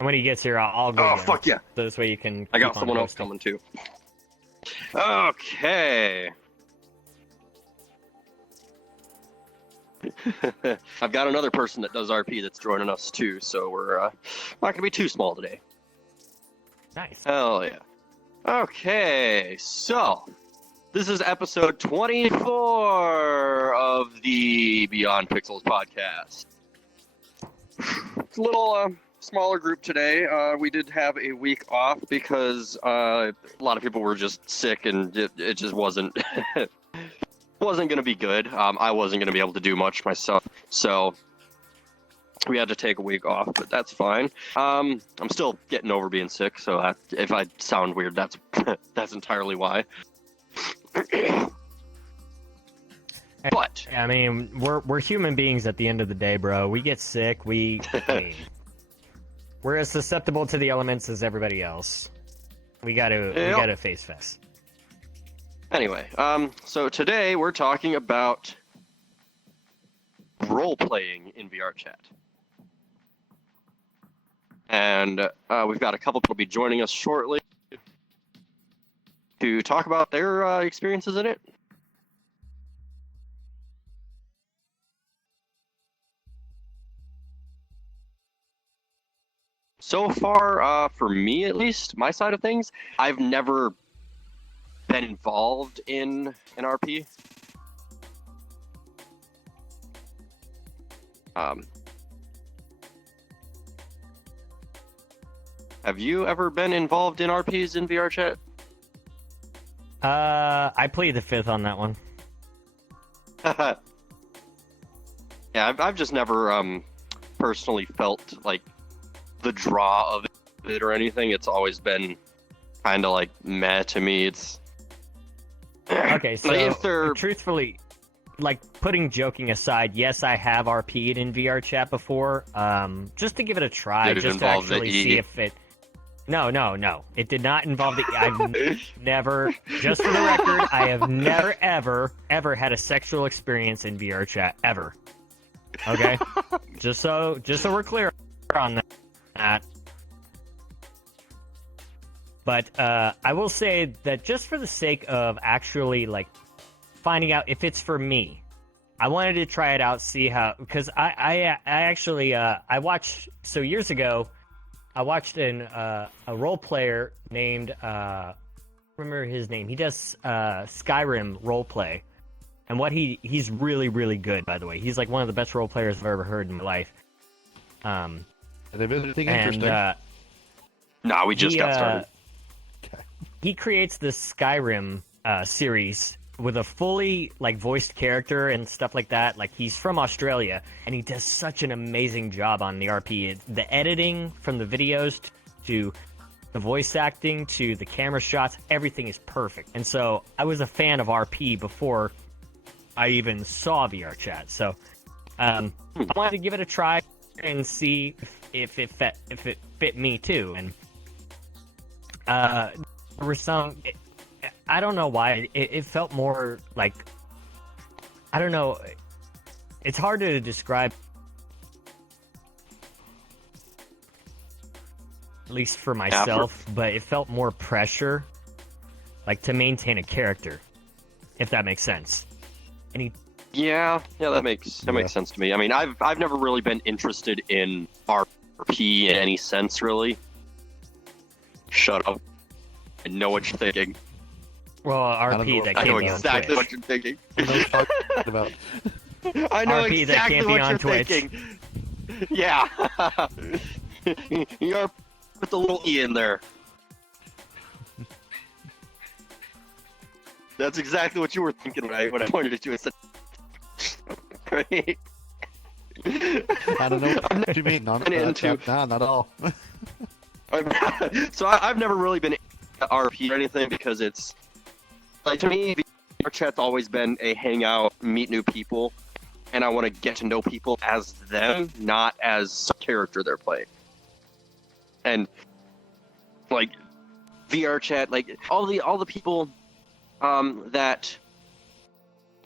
And when he gets here, I'll go. Oh, down. fuck yeah. So this way you can. I got keep on someone else hosting. coming too. Okay. I've got another person that does RP that's joining us too, so we're not gonna be too small today. Nice. Hell yeah. Okay, so this is episode 24 of the Beyond Pixels podcast. It's a little smaller group today. We did have a week off because a lot of people were just sick and it just wasn't wasn't going to be good. I wasn't going to be able to do much myself, so we had to take a week off, but that's fine. I'm still getting over being sick, so if I sound weird, that's that's entirely why. But I mean, we're human beings at the end of the day, bro. We get sick. We're as susceptible to the elements as everybody else. We gotta face fest. Anyway, so today we're talking about role-playing in VRChat. And we've got a couple people be joining us shortly to talk about their experiences in it. So far, for me at least, my side of things, I've never been involved in an RP. Have you ever been involved in RPs in VRChat? I plead the fifth on that one. Yeah, I've just never personally felt like the draw of it or anything. It's always been kind of like meh to me. It's Okay, so like if they're truthfully, like putting joking aside, yes, I have RP'd in VRChat before, just to give it a try, Did it just to involve the actually E? see if it. No, it did not involve the. I've never, just for the record, I have never ever had a sexual experience in VRChat ever. Okay, just so we're clear on that. But I will say that just for the sake of actually like finding out if it's for me, I wanted to try it out, see how, because I actually I watched, so years ago I watched a role player named remember his name. He does Skyrim role play, and he's really good, by the way. He's like one of the best role players I've ever heard in my life. They've anything interesting? Nah, we just got started. He creates this Skyrim series with a fully like voiced character and stuff like that. Like, he's from Australia, and he does such an amazing job on the RP. The editing from the videos to the voice acting to the camera shots, everything is perfect. And so I was a fan of RP before I even saw VRChat. So I wanted to give it a try and see if it fit me too. And there were some. I don't know why it felt more like, I don't know. It's hard to describe, at least for myself, but it felt more pressure, like to maintain a character, if that makes sense. And Yeah, that makes sense to me. I mean, I've never really been interested in RP in any sense, really. Shut up. I know what you're thinking. Well, RP that I know came on exactly Twitch. what you're thinking. About I know RP that exactly can't be what on you're Twitch. thinking. Yeah. You're with the little E in there. That's exactly what you were thinking when I pointed at you and said. Right? I don't know what you mean. Not at all. So I've never really been into RP or anything because it's like, to me, VRChat's always been a hangout, meet new people, and I want to get to know people as them, not as a character they're playing. And like VRChat, like all the people that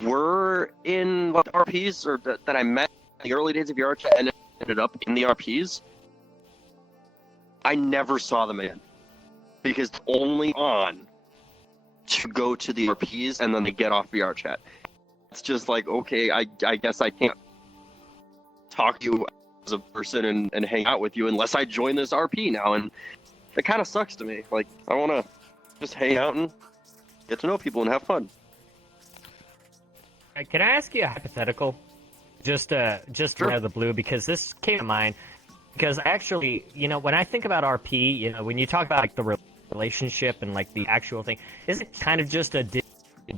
were in RPs or that I met in the early days of VRChat and ended up in the RPs. I never saw them again because only on to go to the RPs and then they get off VRChat. It's just like, okay, I guess I can't talk to you as a person and hang out with you unless I join this RP now, and it kind of sucks to me. Like, I want to just hang out and get to know people and have fun. Can I ask you a hypothetical? Just Sure. out of the blue, because this came to mind. Because actually, when I think about RP, when you talk about like the relationship and like the actual thing, is it kind of just a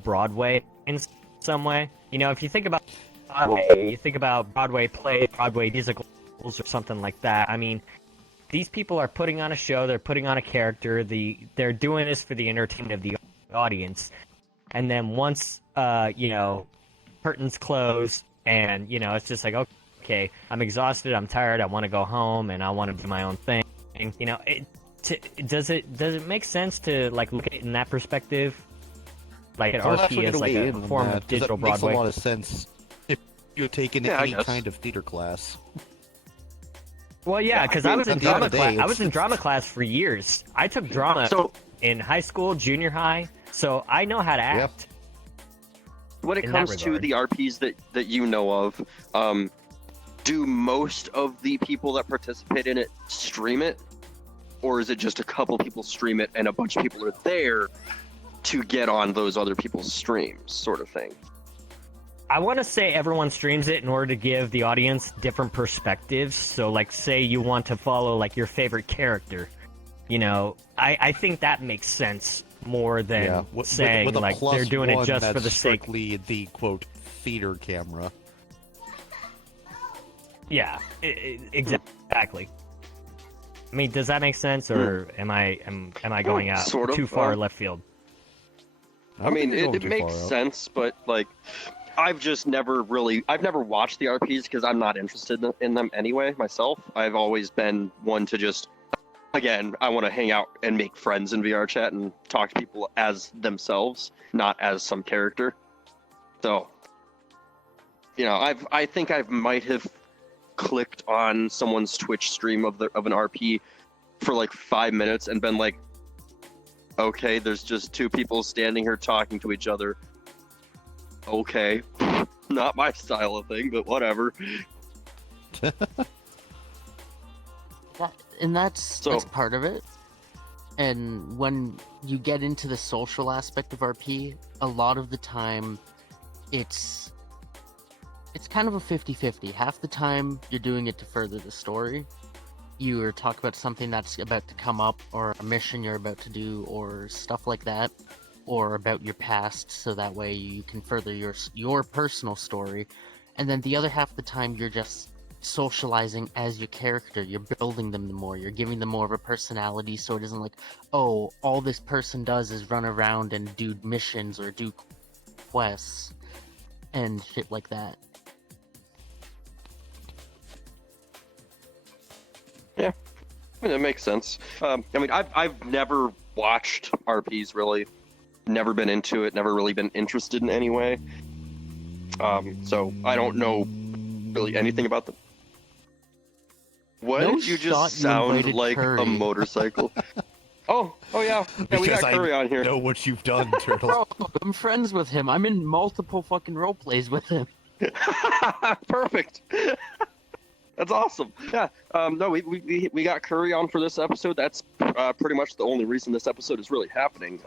Broadway in some way? If you think about Broadway, you think about Broadway plays, Broadway musicals, or something like that. I mean, these people are putting on a show, they're putting on a character, they're doing this for the entertainment of the audience, and then once curtains close, and it's just like, okay, I'm exhausted, I'm tired, I want to go home, and I want to do my own thing. Does it make sense to like look at it in that perspective? Like an RP as like a form of digital Broadway? Makes a lot of sense if you're taking any kind of theater class. Well, yeah, because I was in drama class. I was in it's- drama class for years. I took drama in high school, junior high, so I know how to act. When it in comes that to regard. the RPs that you know of, do most of the people that participate in it stream it? Or is it just a couple people stream it and a bunch of people are there to get on those other people's streams, sort of thing? I want to say everyone streams it in order to give the audience different perspectives. So, like, say you want to follow like your favorite character, I think that makes sense more than saying with a like plus they're doing it one just for that's the sake. strictly the quote theater camera. Yeah, exactly. I mean, does that make sense, or am I going out Sort of, too far left field? I mean, think you're going it too makes far out. sense, but like, I've never watched the RPs because I'm not interested in them anyway myself. I've always been one to just, again, I want to hang out and make friends in VRChat and talk to people as themselves, not as some character. So, I think I might have clicked on someone's Twitch stream of an RP for like 5 minutes and been like, okay, there's just two people standing here talking to each other. Okay, not my style of thing, but whatever. That's part of it. And when you get into the social aspect of RP, a lot of the time it's kind of a 50-50. Half the time you're doing it to further the story. You are talking about something that's about to come up, or a mission you're about to do, or stuff like that, or about your past, so that way you can further your personal story. And then the other half of the time you're just socializing as your character. You're building them more. You're giving them more of a personality, so it isn't like, oh, all this person does is run around and do missions or do quests and shit like that. Yeah, I mean, it makes sense. I mean, I've never watched RPs really, never been into it, never really been interested in any way. So I don't know really anything about them. What No did you shot just you sound invited like Curry. a motorcycle? Oh yeah. Yeah, we Because got Curry on here. know what you've done, Turtle. Bro, I'm friends with him. I'm in multiple fucking role plays with him. Perfect. That's awesome. Yeah. No, we got Curry on for this episode. That's pretty much the only reason this episode is really happening.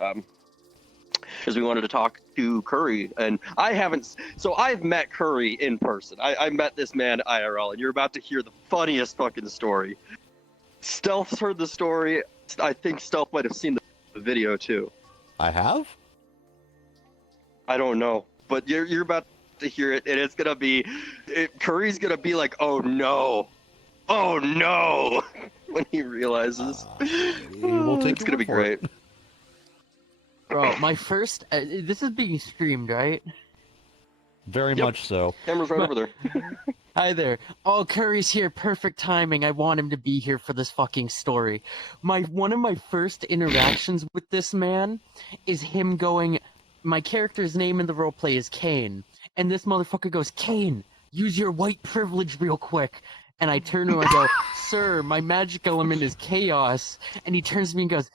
Because we wanted to talk to Curry, and I've met Curry in person. I met this man IRL, and you're about to hear the funniest fucking story. Stealth's heard the story. I think Stealth might have seen the video too. I have? I don't know, but you're about to hear it, and it's gonna be, Curry's gonna be like, oh no, when he realizes. We'll take It's your gonna be word for great. it. Bro, my first... this is being streamed, right? Very Yep. much so. Camera's right over there. Hi there. Oh, Curry's here. Perfect timing. I want him to be here for this fucking story. One of my first interactions with this man is him going, my character's name in the roleplay is Kane. And this motherfucker goes, Kane, use your white privilege real quick. And I turn to him and go, "Sir, my magic element is chaos." And he turns to me and goes,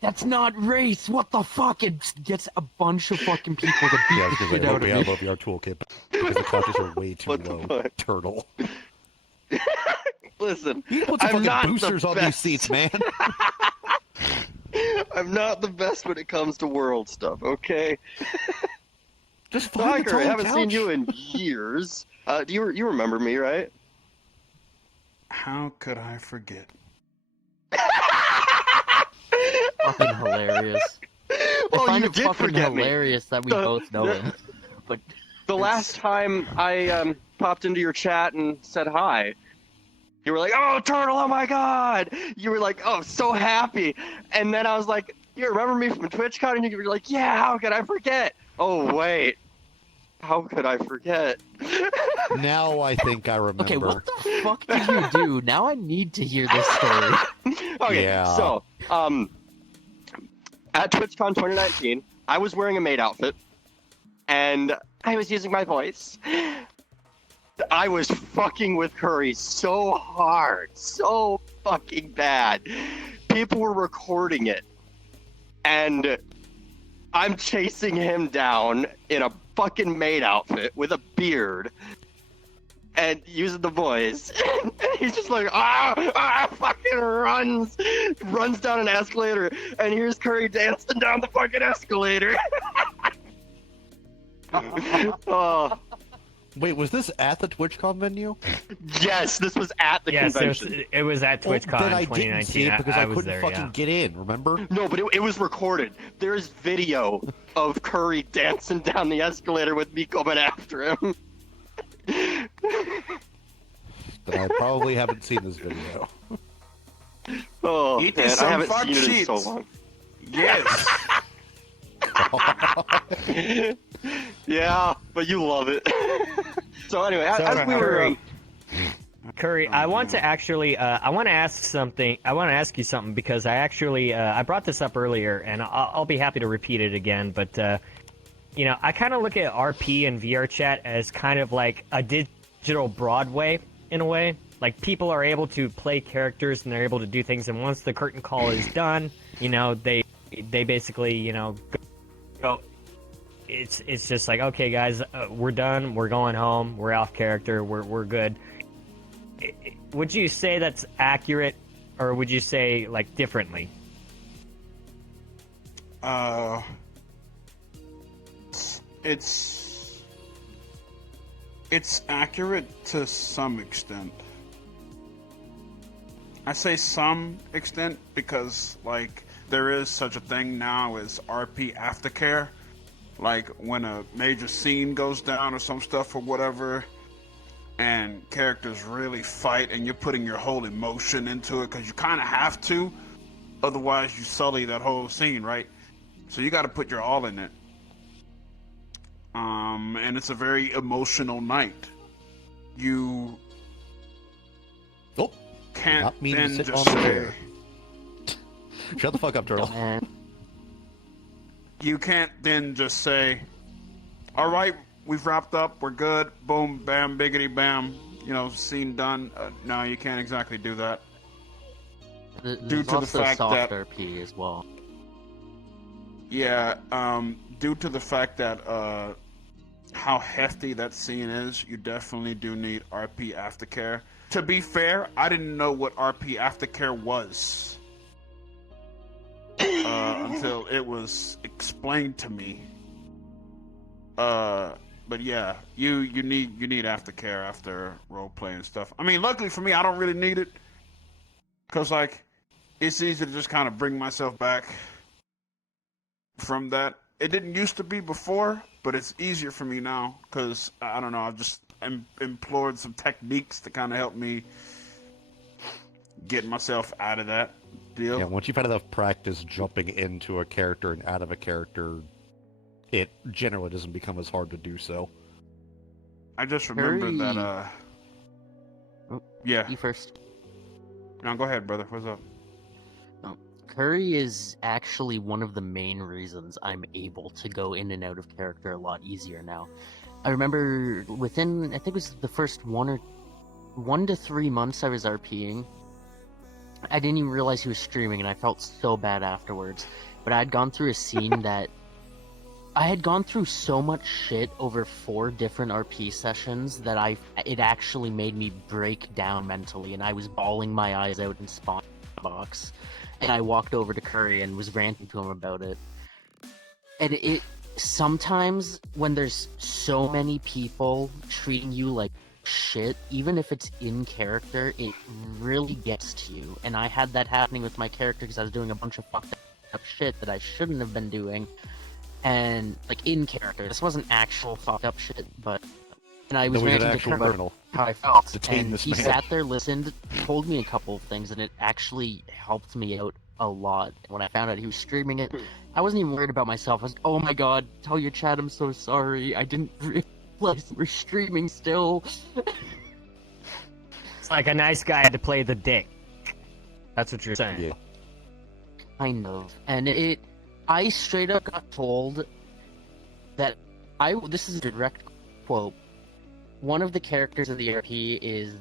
"That's not race. What the fuck?" And gets a bunch of fucking people to beat Yeah, the because shit I out hope of we me. have a VR toolkit because the couches are way too What the low. fuck? Turtle. Listen, You need to put some I'm not fucking the boosters on these best. seats, man. I'm not the best when it comes to world stuff, okay? Just find the Tiger, I tall haven't seen couch. you in years. Do you remember me, right? How could I forget? Fucking hilarious. I Well, find you it did fucking forget me. hilarious that we The- both know the- him. But The last time I popped into your chat and said hi, you were like, "Oh, Turtle, oh my god!" You were like, "Oh, so happy." And then I was like, "You remember me from TwitchCon?" And you were like, "Yeah, how could I forget?" Oh, wait. How could I forget? Now I think I remember. okay, what the fuck did you do? Now I need to hear this story. Okay, Yeah. so, at TwitchCon 2019, I was wearing a maid outfit, and I was using my voice. I was fucking with Curry so hard, so fucking bad. People were recording it, and I'm chasing him down in a fucking maid outfit with a beard and using the voice. And he's just like, fucking runs down an escalator, and here's Curry dancing down the fucking escalator. Oh, Wait, was this at the TwitchCon venue? yes, this was at the Yes, convention. it was at TwitchCon Then I 2019. didn't see it because I was couldn't there, fucking yeah. get in, remember? No, but it was recorded. There's video of Curry dancing down the escalator with me coming after him. But I probably haven't seen this video. Oh, Eat man, these I haven't some seen fuck it in so sheets. long. Yes. Yeah, but you love it. So anyway, So, as we were, Curry, Curry, I want to actually, I want to ask something. I want to ask you something because I actually, I brought this up earlier, and I'll be happy to repeat it again. But you know, I kind of look at RP and VRChat as kind of like a digital Broadway in a way. Like people are able to play characters and they're able to do things, and once the curtain call is done, you know, they basically, you know, go. It's just like, okay, guys, we're done. We're going home. We're off character. We're good. Would you say that's accurate, or would you say like differently? It's accurate to some extent. I say some extent because like there is such a thing now as RP aftercare. Like when a major scene goes down or some stuff or whatever, and characters really fight and you're putting your whole emotion into it because you kind of have to, otherwise you sully that whole scene, right? So you got to put your all in it. And it's a very emotional night. You Oh, can't not mean to then sit just on the say, chair. Shut the fuck up, Turtle. Man, you can't then just say, all right, we've wrapped up, we're good, boom, bam, biggity bam, you know, scene done. No, you can't exactly do that. there's Due to the also fact soft that- RP as well. Yeah, due to the fact that how hefty that scene is, you definitely do need RP aftercare. To be fair, I didn't know what RP aftercare was until it was explained to me. But yeah, you need aftercare after roleplay and stuff. I mean, luckily for me, I don't really need it because like it's easy to just kind of bring myself back from that. It didn't used to be before, but it's easier for me now because I don't know. I've just employed some techniques to kind of help me get myself out of that deal. Yeah, once you've had enough practice jumping into a character and out of a character, it generally doesn't become as hard to do so. I just remember Very- that. Yeah. You first. No, go ahead, brother. What's up? Curry is actually one of the main reasons I'm able to go in and out of character a lot easier now. I remember within, I think it was the first 1 or 1 to 3 months I was RPing. I didn't even realize he was streaming, and I felt so bad afterwards. But I had gone through a scene that I had gone through so much shit over 4 different RP sessions that it actually made me break down mentally, and I was bawling my eyes out in spawn box. And I walked over to Curry and was ranting to him about it. And it sometimes when there's so many people treating you like shit, even if it's in character, it really gets to you. And I had that happening with my character because I was doing a bunch of fucked up shit that I shouldn't have been doing. And like in character, this wasn't actual fucked up shit, but and I was Then we had ranting an to actual Kurt about criminal. how I felt, Detain and this he man. sat there, listened, told me a couple of things, and it actually helped me out a lot. When I found out he was streaming it, I wasn't even worried about myself. I was, oh my god, tell your chat I'm so sorry. I didn't realize we're streaming still. It's like a nice guy had to play the dick. That's what you're saying. Yeah. Kind of. And I straight up got told that this is a direct quote. One of the characters of the RP is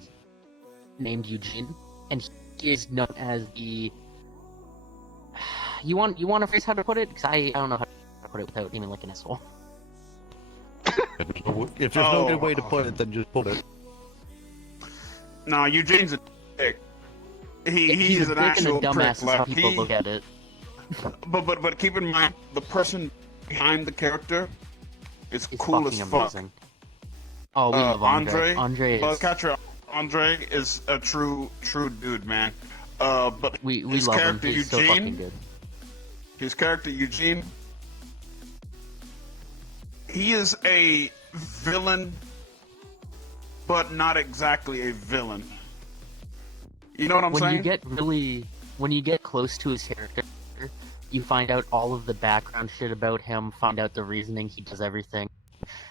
named Eugene, and he is known as the. You want to phrase how to put it? Because I don't know how to put it without even like an asshole. If there's no good way to put it, then just put it. No, Eugene's a dick. He's He's a an dick actual and a dumbass. prick. Is how Like, people look at it. but keep in mind, the person behind the character is It's cool as fucking fuck. amazing. Oh, we love Andre. Andre Andre is. Catcher Andre is a true dude, man. But We his love him. character He's so fucking Eugene, good. his character Eugene, he is a villain, but not exactly a villain. You know what I'm saying? When you get close to his character, you find out all of the background shit about him, find out the reasoning he does everything.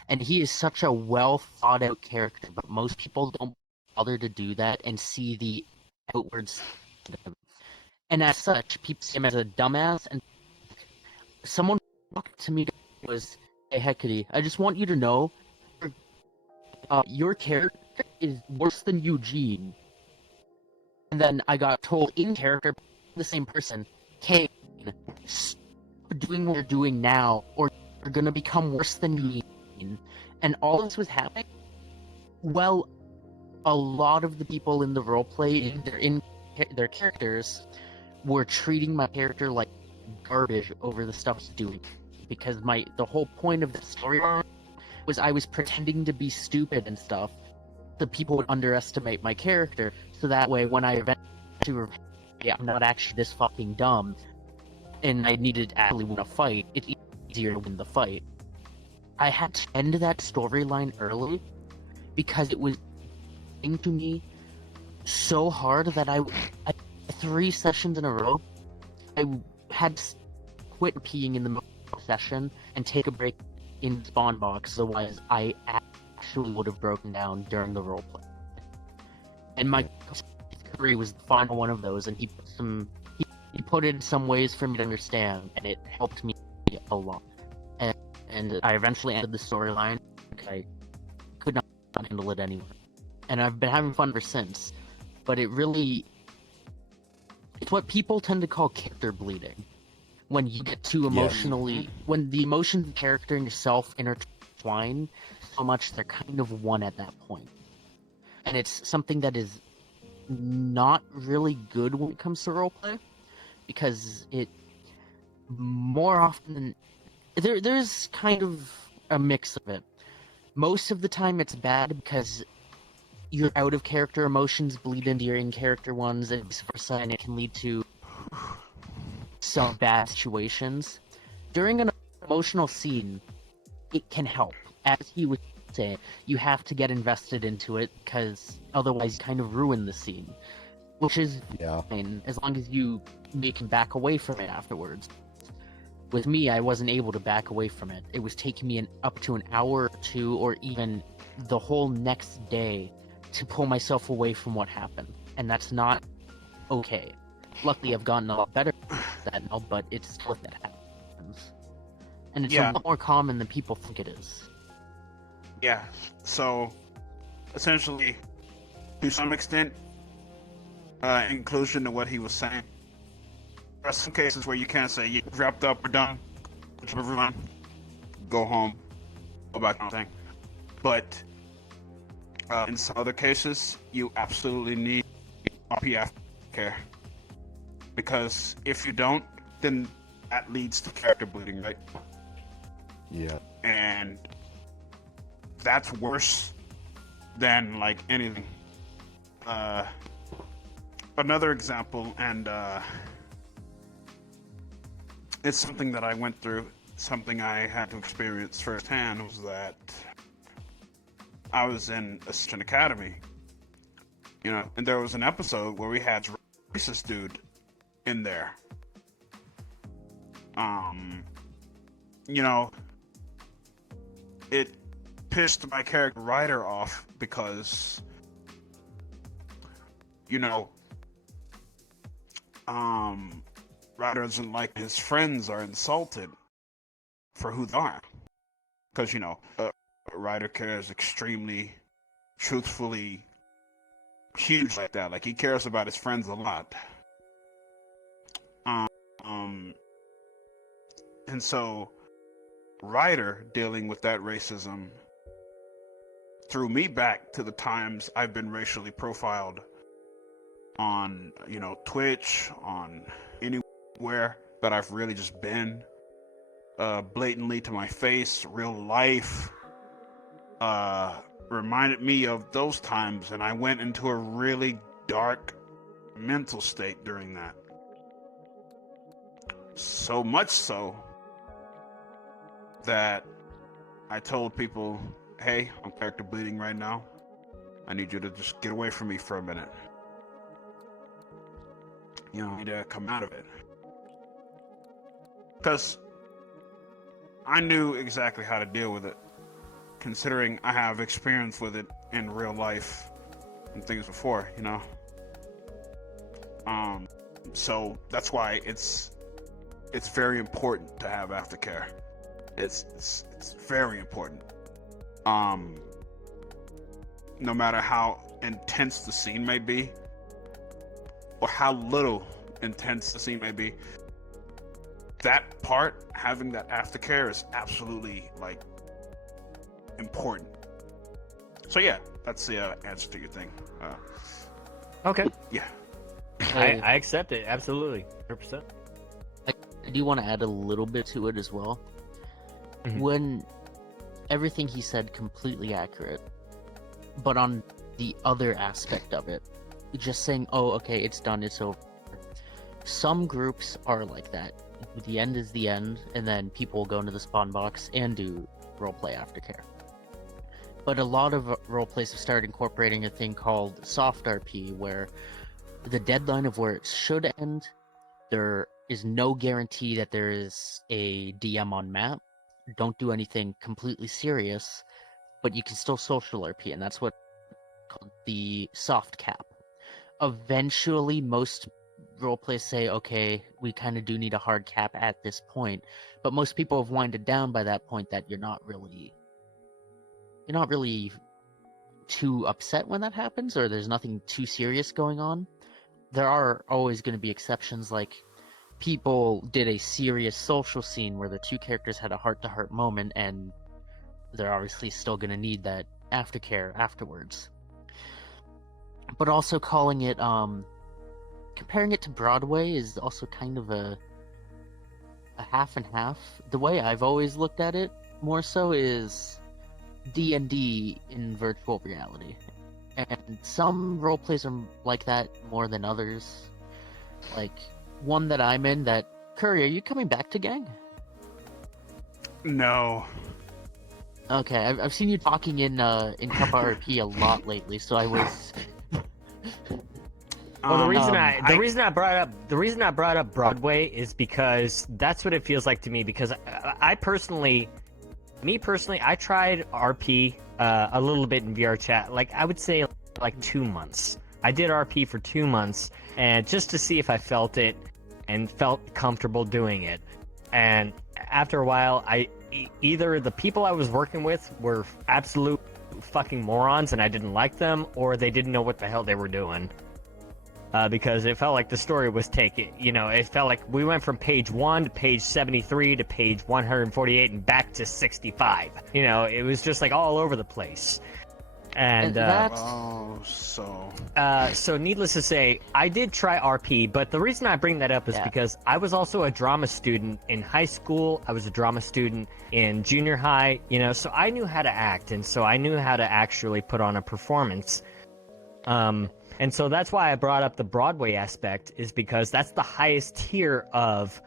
And he is such a well thought out character, but most people don't bother to do that and see the outwards. And as such, people see him as a dumbass. And someone walked to me and was, "Hey Hecate, I just want you to know, your character is worse than Eugene." And then I got told in character, the same person, "Kane, stop doing what you're doing now, or you're gonna become worse than Eugene." And all this was happening. Well, a lot of the people in the roleplay, in their characters, were treating my character like garbage over the stuff he's doing, because the whole point of the storyline was I was pretending to be stupid and stuff. The people would underestimate my character, so that way when I eventually I'm not actually this fucking dumb, and I needed to actually win a fight, it's easier to win the fight. I had to end that storyline early because it was getting to me so hard that I 3 sessions in a row, I had to quit peeing in the middle of the session and take a break in spawn box, otherwise I actually would have broken down during the roleplay. And my Curry was the final one of those, and he put it in some ways for me to understand, and it helped me a lot. And I eventually ended the storyline because I could not handle it anymore. And I've been having fun ever since. But it's what people tend to call character bleeding. When you get too emotionally, when the emotions of the character and yourself intertwine so much, they're kind of one at that point. And it's something that is not really good when it comes to roleplay, because it more often than there's kind of a mix of it. Most of the time it's bad because your out of character emotions bleed into your in character ones and vice versa, and it can lead to some bad situations. During an emotional scene, it can help. As he was saying, you have to get invested into it, because otherwise you kind of ruin the scene. Which is fine, as long as you can back away from it afterwards. With me, I wasn't able to back away from it. It was taking me up to an hour or 2, or even the whole next day, to pull myself away from what happened. And that's not okay. Luckily, I've gotten a lot better at that now, but it's still that happens. And it's a lot more common than people think it is. Yeah, so essentially, to some extent, inclusion to what he was saying. There are some cases where you can't say, you wrapped up, we're done, everyone, go home, go back on thing. But in some other cases, you absolutely need RP aftercare. Because if you don't, then that leads to character bleeding, right? Yeah. And that's worse than like anything. Another example, and it's something that I went through, something I had to experience firsthand, was that I was in an academy, you know, and there was an episode where we had a racist dude in there. You know, it pissed my character writer off because, you know, writer doesn't like his friends are insulted for who they are. Because, you know, a writer cares extremely, truthfully huge like that. Like, he cares about his friends a lot. And so, writer dealing with that racism threw me back to the times I've been racially profiled on, you know, Twitch, on anywhere that I've really just been, blatantly to my face, real life, reminded me of those times, and I went into a really dark mental state during that. So much so that I told people, hey, I'm character bleeding right now. I need you to just get away from me for a minute. You know, I need to come out of it. Because I knew exactly how to deal with it, considering I have experience with it in real life and things before, you know. So that's why it's very important to have aftercare. It's very important. No matter how intense the scene may be, or how little intense the scene may be, that part, having that aftercare, is absolutely, like, important. So yeah, that's the answer to your thing. Okay. Yeah. I accept it, absolutely, 100%. I do want to add a little bit to it as well. Mhm. When everything he said completely accurate, but on the other aspect of it, just saying, oh, okay, it's done, it's over. Some groups are like that. The end is the end, and then people will go into the spawn box and do roleplay aftercare. But a lot of roleplays have started incorporating a thing called soft RP, where the deadline of where it should end, there is no guarantee that there is a DM on map. Don't do anything completely serious, but you can still social RP, and that's what called the soft cap. Eventually, most roleplays say, okay, we kind of do need a hard cap at this point, but most people have winded down by that point that you're not really too upset when that happens, or there's nothing too serious going on. There are always going to be exceptions, like people did a serious social scene where the two characters had a heart-to-heart moment, and they're obviously still going to need that aftercare afterwards. But also calling it, comparing it to Broadway is also kind of a half and half. The way I've always looked at it, more so, is D&D in virtual reality. And some roleplays are like that more than others. Like, one that I'm in, that... Curry, are you coming back to Gang? No. Okay, I've seen you talking in Kappa RP a lot lately, so I was... Well, the reason I I brought up Broadway is because that's what it feels like to me. Because I personally, I tried RP a little bit in VRChat. Like, I would say like 2 months. I did RP for 2 months, and just to see if I felt it and felt comfortable doing it. And after a while, either the people I was working with were absolute fucking morons and I didn't like them, or they didn't know what the hell they were doing. Because it felt like the story was taken, it felt like we went from page 1 to page 73 to page 148 and back to 65. It was just like all over the place. And so needless to say, I did try RP, but the reason I bring that up is because I was also a drama student in high school. I was a drama student in junior high, so I knew how to act, and so I knew how to actually put on a performance. And so that's why I brought up the Broadway aspect, is because that's the highest tier of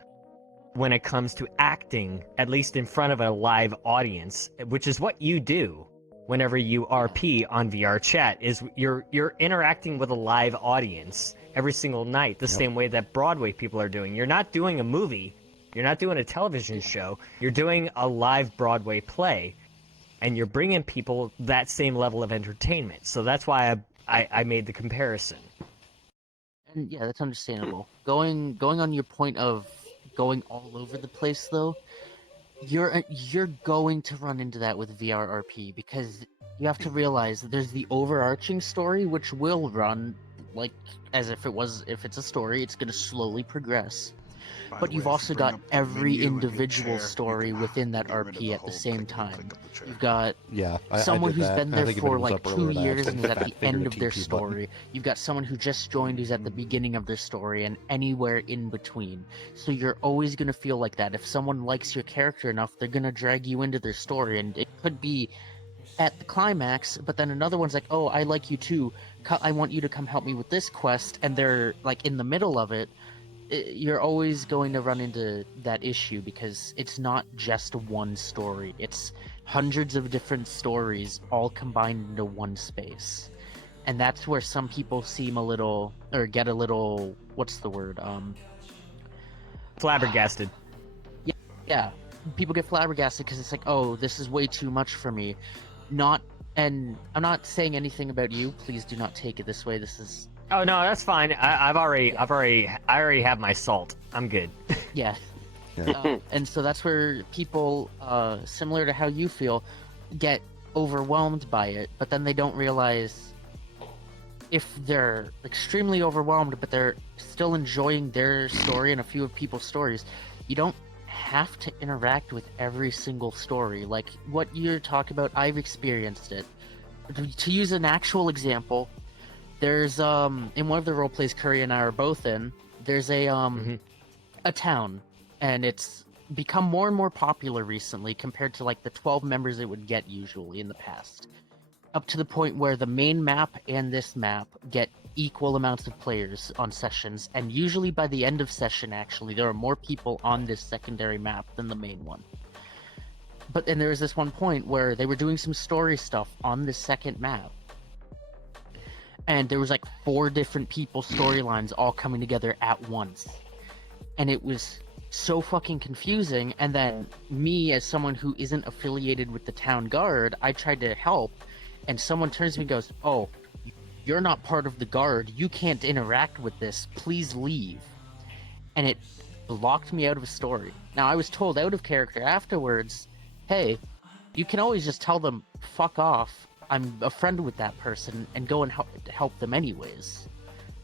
when it comes to acting, at least in front of a live audience, which is what you do whenever you RP on VRChat, is you're interacting with a live audience every single night, the same way that Broadway people are doing. You're not doing a movie, you're not doing a television show, you're doing a live Broadway play, and you're bringing people that same level of entertainment. So that's why I made the comparison. And yeah, that's understandable. Going on your point of going all over the place, though, you're going to run into that with VRRP, because you have to realize that there's the overarching story, which will run like as if it's a story. It's going to slowly progress. But you've also got every individual story within that RP at the same time. You've got someone who's been there for like 2 years and is at the end of their story. You've got someone who just joined who's at the beginning of their story, and anywhere in between. So you're always going to feel like that. If someone likes your character enough, they're going to drag you into their story, and it could be at the climax, but then another one's like, oh, I like you too, I want you to come help me with this quest, and they're like in the middle of it. You're always going to run into that issue, because it's not just one story. It's hundreds of different stories all combined into one space. And that's where some people seem a little, or get a little, what's the word? Flabbergasted. Yeah. People get flabbergasted because it's like, oh, this is way too much for me. And I'm not saying anything about you. Please do not take it this way. This is... Oh no, that's fine. I already have my salt. I'm good. Yeah. And so that's where people, similar to how you feel, get overwhelmed by it, but then they don't realize, if they're extremely overwhelmed but they're still enjoying their story and a few of people's stories, you don't have to interact with every single story. Like what you're talking about, I've experienced it. To use an actual example, there's in one of the roleplays Curry and I are both in, there's a town, and it's become more and more popular recently compared to like the 12 members it would get usually in the past. Up to the point where the main map and this map get equal amounts of players on sessions, and usually by the end of session, actually, there are more people on this secondary map than the main one. But then there was this one point where they were doing some story stuff on the second map, and there was like 4 different people's storylines all coming together at once, and it was so fucking confusing. And then me, as someone who isn't affiliated with the town guard, I tried to help, and someone turns to me and goes, oh, you're not part of the guard, you can't interact with this, please leave. And it blocked me out of a story. Now, I was told out of character afterwards, hey, you can always just tell them, fuck off, I'm a friend with that person, and go and help them anyways.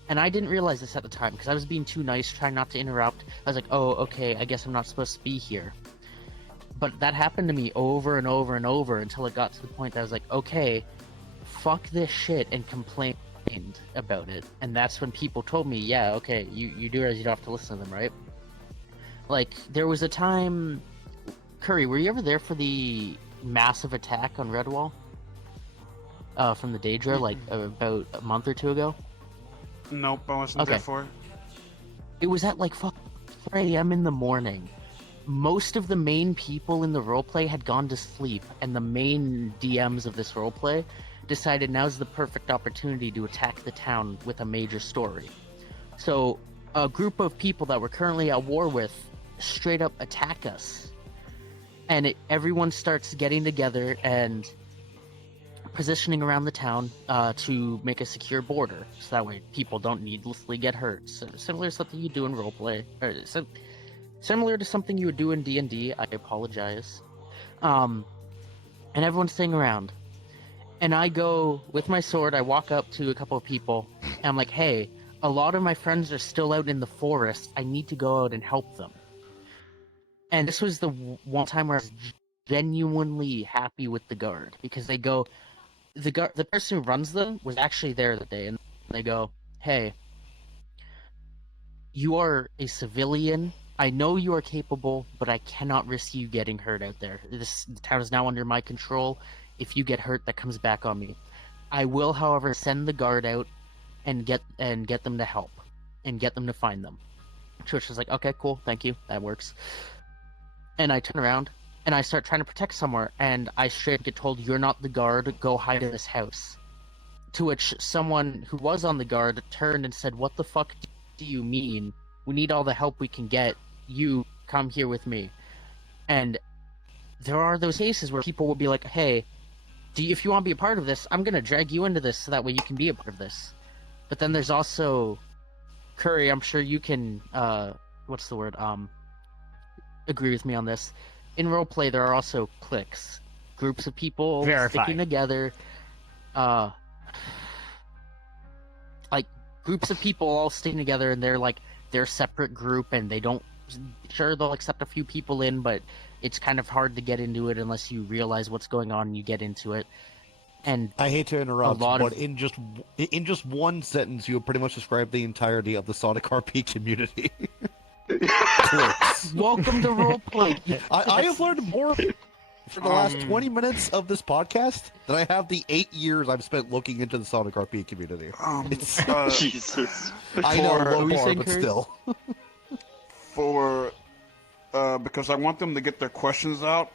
And I didn't realize this at the time, because I was being too nice, trying not to interrupt. I was like, oh, okay, I guess I'm not supposed to be here. But that happened to me over and over and over until it got to the point that I was like, okay, fuck this shit, and complained about it. And that's when people told me, yeah, okay, you do realize you don't have to listen to them, right? Like, there was a time... Curry, were you ever there for the massive attack on Redwall? From the Daedra, like, about a month or two ago? Nope, I wasn't there for it. It was at, like, 4 a.m. in the morning. Most of the main people in the roleplay had gone to sleep, and the main DMs of this roleplay decided now's the perfect opportunity to attack the town with a major story. So, a group of people that we're currently at war with straight up attack us. And everyone starts getting together and positioning around the town to make a secure border, so that way people don't needlessly get hurt. So, similar to something you do in roleplay, or similar to something you would do in D&D. I apologize. And everyone's staying around. And I go with my sword, I walk up to a couple of people, and I'm like, hey, a lot of my friends are still out in the forest. I need to go out and help them. And this was the one time where I was genuinely happy with the guard, because they go, the person who runs them was actually there that day, and they go, hey, you are a civilian. I know you are capable, but I cannot risk you getting hurt out there. The town is now under my control. If you get hurt, that comes back on me. I will, however, send the guard out and get them to help and get them to find them. Trish was like, okay, cool, thank you, that works. And I turn around and I start trying to protect somewhere, and I straight get told, you're not the guard, go hide in this house. To which someone who was on the guard turned and said, what the fuck do you mean? We need all the help we can get. You come here with me. And there are those cases where people will be like, hey, if you want to be a part of this, I'm going to drag you into this so that way you can be a part of this. But then there's also, Curry, I'm sure you can, what's the word, agree with me on this. In roleplay, there are also cliques. Groups of people sticking together, like, groups of people all sticking together, and they're like their separate group, and they don't, sure, they'll accept a few people in, but it's kind of hard to get into it unless you realize what's going on and you get into it. And I hate to interrupt, but in just one sentence, you have pretty much described the entirety of the Sonic RP community. Welcome to roleplay. I have learned more for the last 20 minutes of this podcast than I have the 8 years I've spent looking into the Sonic RP community. Jesus. I know, low bar, saying, but Curry? still. Because I want them to get their questions out.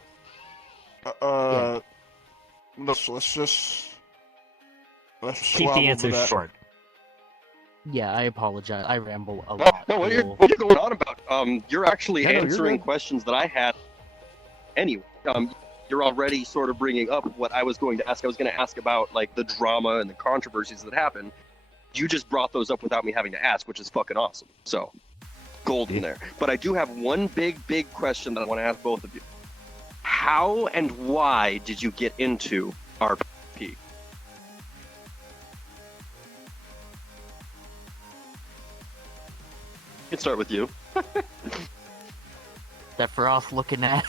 Let's just Keep the answers short. Yeah, I apologize. I ramble a lot. No, what are you going on about? You're actually Yeah, no, you're answering good. questions that I had anyway. You're already sort of bringing up what I was going to ask. I was going to ask about, like, the drama and the controversies that happen. You just brought those up without me having to ask, which is fucking awesome. So, golden there. But I do have one big question that I want to ask both of you. How and why did you get into RP? Let's start with you. That Froth looking at.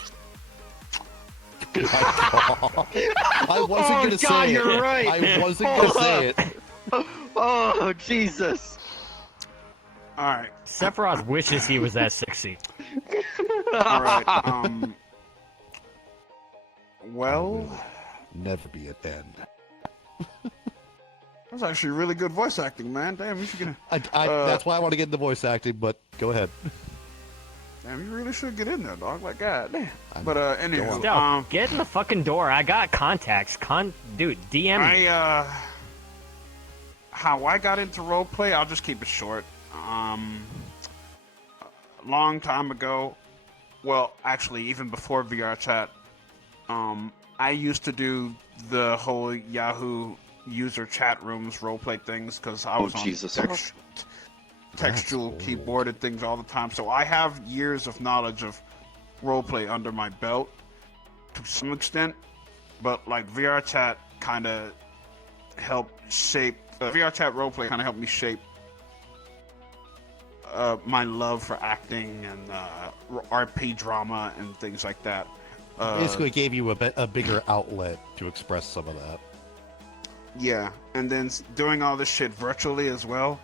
I wasn't going to say you're it. right. I wasn't going to say it. Oh, Jesus. Alright. Sephiroth wishes he was that sexy. Alright. Well, Never be a 10. that's actually really good voice acting, man. Damn, you should get. That's why I want to get into voice acting, but go ahead. Damn, you really should get in there, dog. Like, god damn. I'm But anywho, Steph, get in the fucking door. I got contacts. Dude, DM me. How I got into roleplay, I'll just keep it short. A long time ago, well, actually, even before VRChat, I used to do the whole Yahoo user chat rooms roleplay things because I was on Jesus. textual keyboarded things all the time. So I have years of knowledge of roleplay under my belt to some extent, but like VRChat kind of helped shape. VRChat roleplay kind of helped me shape my love for acting and RP drama and things like that. Basically gave you a bigger outlet to express some of that. Yeah, and then doing all this shit virtually as well,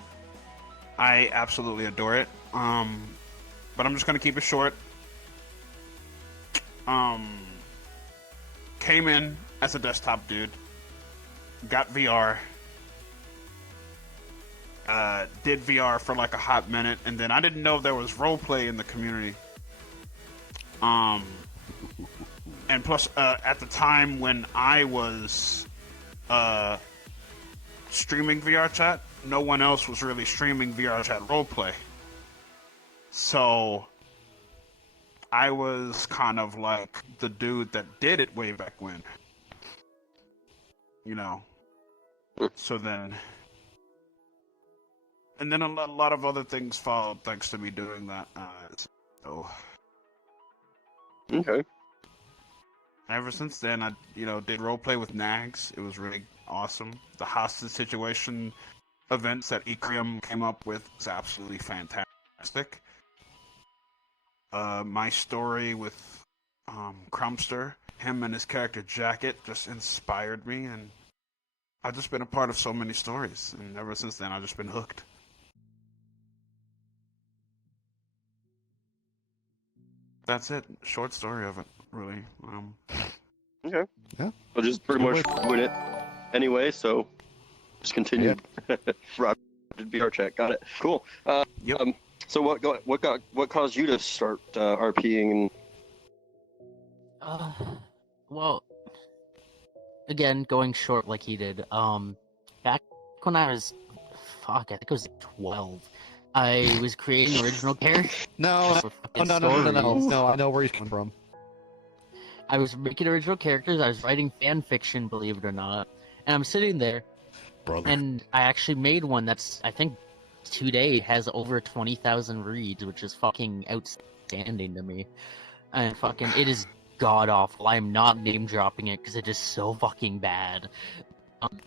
I absolutely adore it. But I'm just gonna keep it short. Came in as a desktop dude, got VR, did VR for like a hot minute, and then I didn't know there was roleplay in the community. And plus, at the time when I was streaming VRChat, no one else was really streaming VRChat roleplay. So I was kind of like the dude that did it way back when. You know. So then... And then a lot of other things followed thanks to me doing that. So... Okay. ever since then, I did roleplay with Nags. It was really awesome. The hostage situation events that Ikriam came up with was absolutely fantastic. My story with Crumpster, him and his character Jacket, just inspired me, and I've just been a part of so many stories, and ever since then, I've just been hooked. That's it. Short story of it, really. Okay. Yeah. I'll just pretty much win it anyway, so just continue. Rob did VRChat. Got it. Cool. Yep. So what caused you to start RPing? Well, again, going short like he did. Back when I was, I think it was 12. I was creating original characters. No. I know where he's coming from. I was making original characters. I was writing fan fiction, believe it or not. And I'm sitting there, Brother. and I actually made one that's, I think, today has over 20,000 reads, which is fucking outstanding to me. And fucking, it is god awful. I am not name dropping it because it is so fucking bad.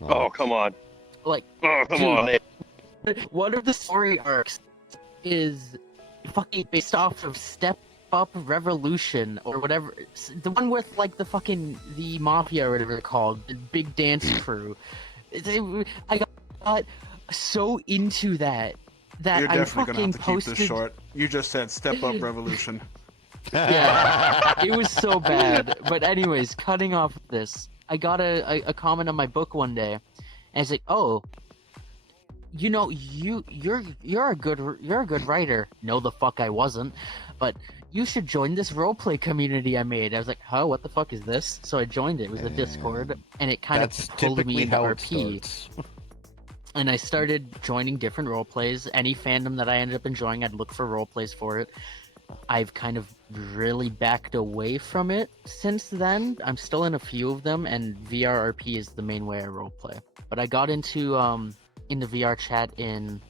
Oh, come on. Like, Oh, come dude, on. one of the story arcs is fucking based off of Step Up Revolution or whatever. The one with like the mafia or whatever they're called, the big dance crew. I got so into that You're I definitely fucking gonna have to posted. keep this short. You just said Step Up Revolution. Yeah, it was so bad. But anyways, cutting off this, I got a comment on my book one day, and it's like, oh, you're a good writer. No, the fuck I wasn't. But you should join this roleplay community I made. I was like, huh, what the fuck is this? So I joined it. It was a Discord, and it kind of pulled me into RP. And I started joining different roleplays. Any fandom that I ended up enjoying, I'd look for roleplays for it. I've kind of really backed away from it since then. I'm still in a few of them, and VRRP is the main way I roleplay. But I got into VRChat in,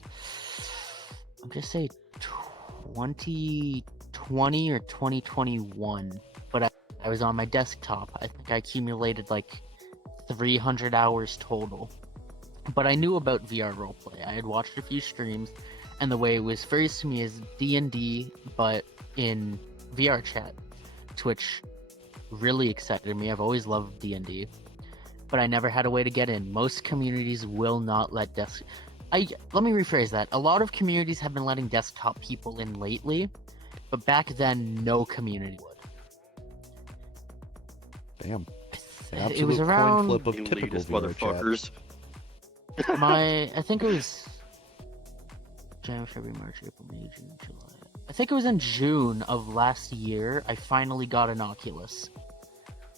I'm gonna say 2020 or 2021. But I was on my desktop. I think I accumulated like 300 hours total. But I knew about VR roleplay. I had watched a few streams, and the way it was phrased to me is D&D, but in VRChat, which really excited me. I've always loved D&D, but I never had a way to get in. Most communities will not let let me rephrase that. A lot of communities have been letting desktop people in lately, but back then, no community would. Damn. It was around coin flip of typical Elitist motherfuckers. I think it was January, February, March, April, May, June, July. I think it was in June of last year, I finally got an Oculus.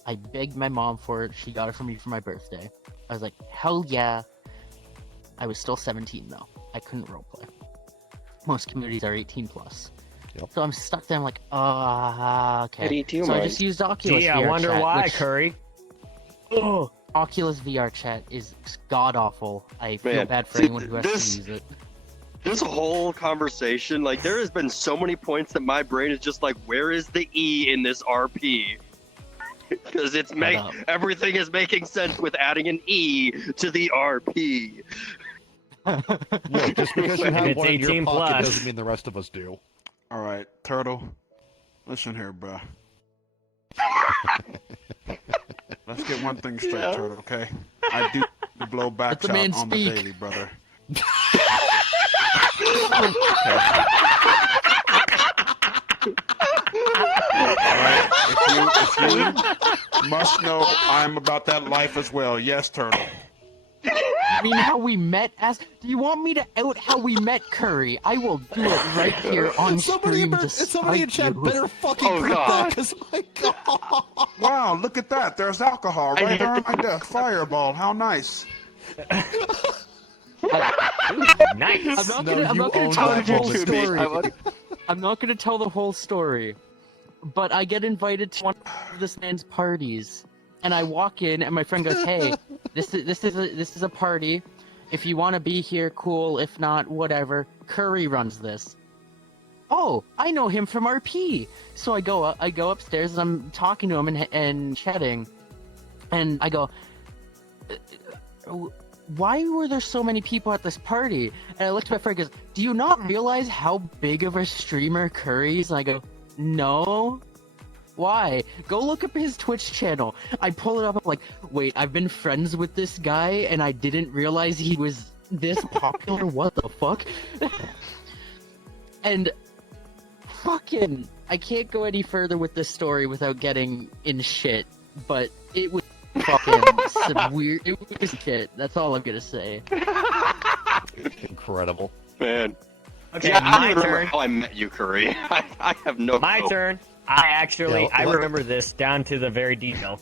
I begged my mom for it. She got it for me for my birthday. I was like, hell yeah. I was still 17 though. I couldn't roleplay. Most communities are 18 plus. Yep. So I'm stuck there. I'm like, okay. Eddie, do you so I mind? just used Oculus Gee, I VRChat, wonder why, which- Curry. Oh, Oculus VRChat is god awful. I feel Man, bad for see, anyone who has this- to use it. This whole conversation, like, there has been so many points that my brain is just like, where is the E in this RP? Because everything is making sense with adding an E to the RP. Look, just because you If have it's one in your 18 pocket plus. doesn't mean the rest of us do. All right, Turtle. Listen here, bruh. Let's get one thing straight, Turtle, okay? I do blow backs Let the man out on the speak. daily, brother. Alright, if you must know I'm about that life as well. Yes, Turtle. I mean, how we met as. Do you want me to out how we met, Curry? I will do it right here on stream. Somebody in chat you. better fucking Oh, print God. that, because my God. Wow, look at that. There's alcohol right there on my desk. Fireball. How nice. Nice. I'm not No, gonna, I'm you not gonna own tell that the whole moment. story. I'm not gonna tell the whole story. But I get invited to one of this man's parties, and I walk in, and my friend goes, "Hey, this is a party. If you want to be here, cool. If not, whatever. Curry runs this." oh, I know him from RP. So I go upstairs and I'm talking to him and chatting, and I go, why were there so many people at this party? And I looked at my friend and goes, do you not realize how big of a streamer Curry is? And I go, no. Why? Go look up his Twitch channel. I pull it up, I'm like, wait, I've been friends with this guy and I didn't realize he was this popular? What the fuck? And fucking, I can't go any further with this story without getting in shit, but it was fucking some weird, it was shit. That's all I'm gonna say. Incredible. Man. Okay, Yeah, I my don't remember turn. how I met you, Curry. I have no My clue. turn. I what- remember this down to the very detail.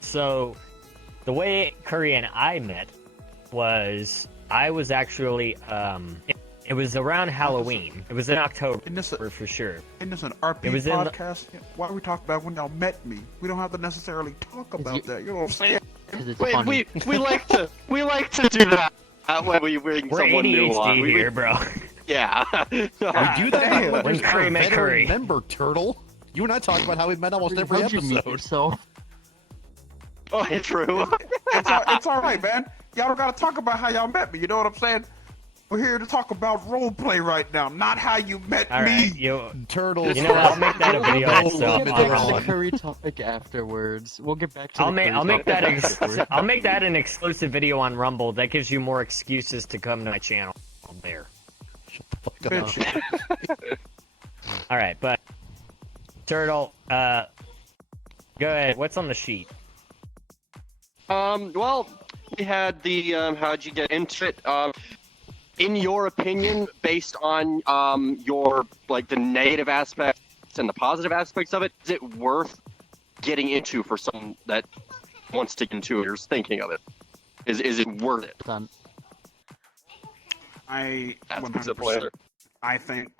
So, the way Curry and I met was I was actually it was around Halloween. It was in October Isn't this, for sure. isn't this an RP It was in the- podcast? Why are we talking about when y'all met me? We don't have to necessarily talk about that. You know what I'm saying? 'Cause it's Wait, funny. we like to do that when we bring We're someone new on. ADHD here, bro. Yeah. We do that Damn, when when there's Curry a met veteran Curry. member, Turtle. You and I talk about how we met almost every How'd you meet episode. yourself? Oh, it's true. It's all right, man. Y'all don't gotta talk about how y'all met me. You know what I'm saying? We're here to talk about roleplay right now, not how you met All me. right, you Turtles. know what? I'll make that a video We'll myself. We'll get get back to the on. Curry topic afterwards. We'll get back to I'll the make Curry I'll make topic that afterwards. I'll make that an exclusive video on Rumble. That gives you more excuses to come to my channel. There. Shut the fuck up. Bitch. All right, but Turtle, go ahead. What's on the sheet? Well, we had the how'd you get into it? In your opinion, based on your like the negative aspects and the positive aspects of it, is it worth getting into for someone that wants to get into it or is thinking of it? Is it worth it? Done. I That's the 100%. simple answer. I think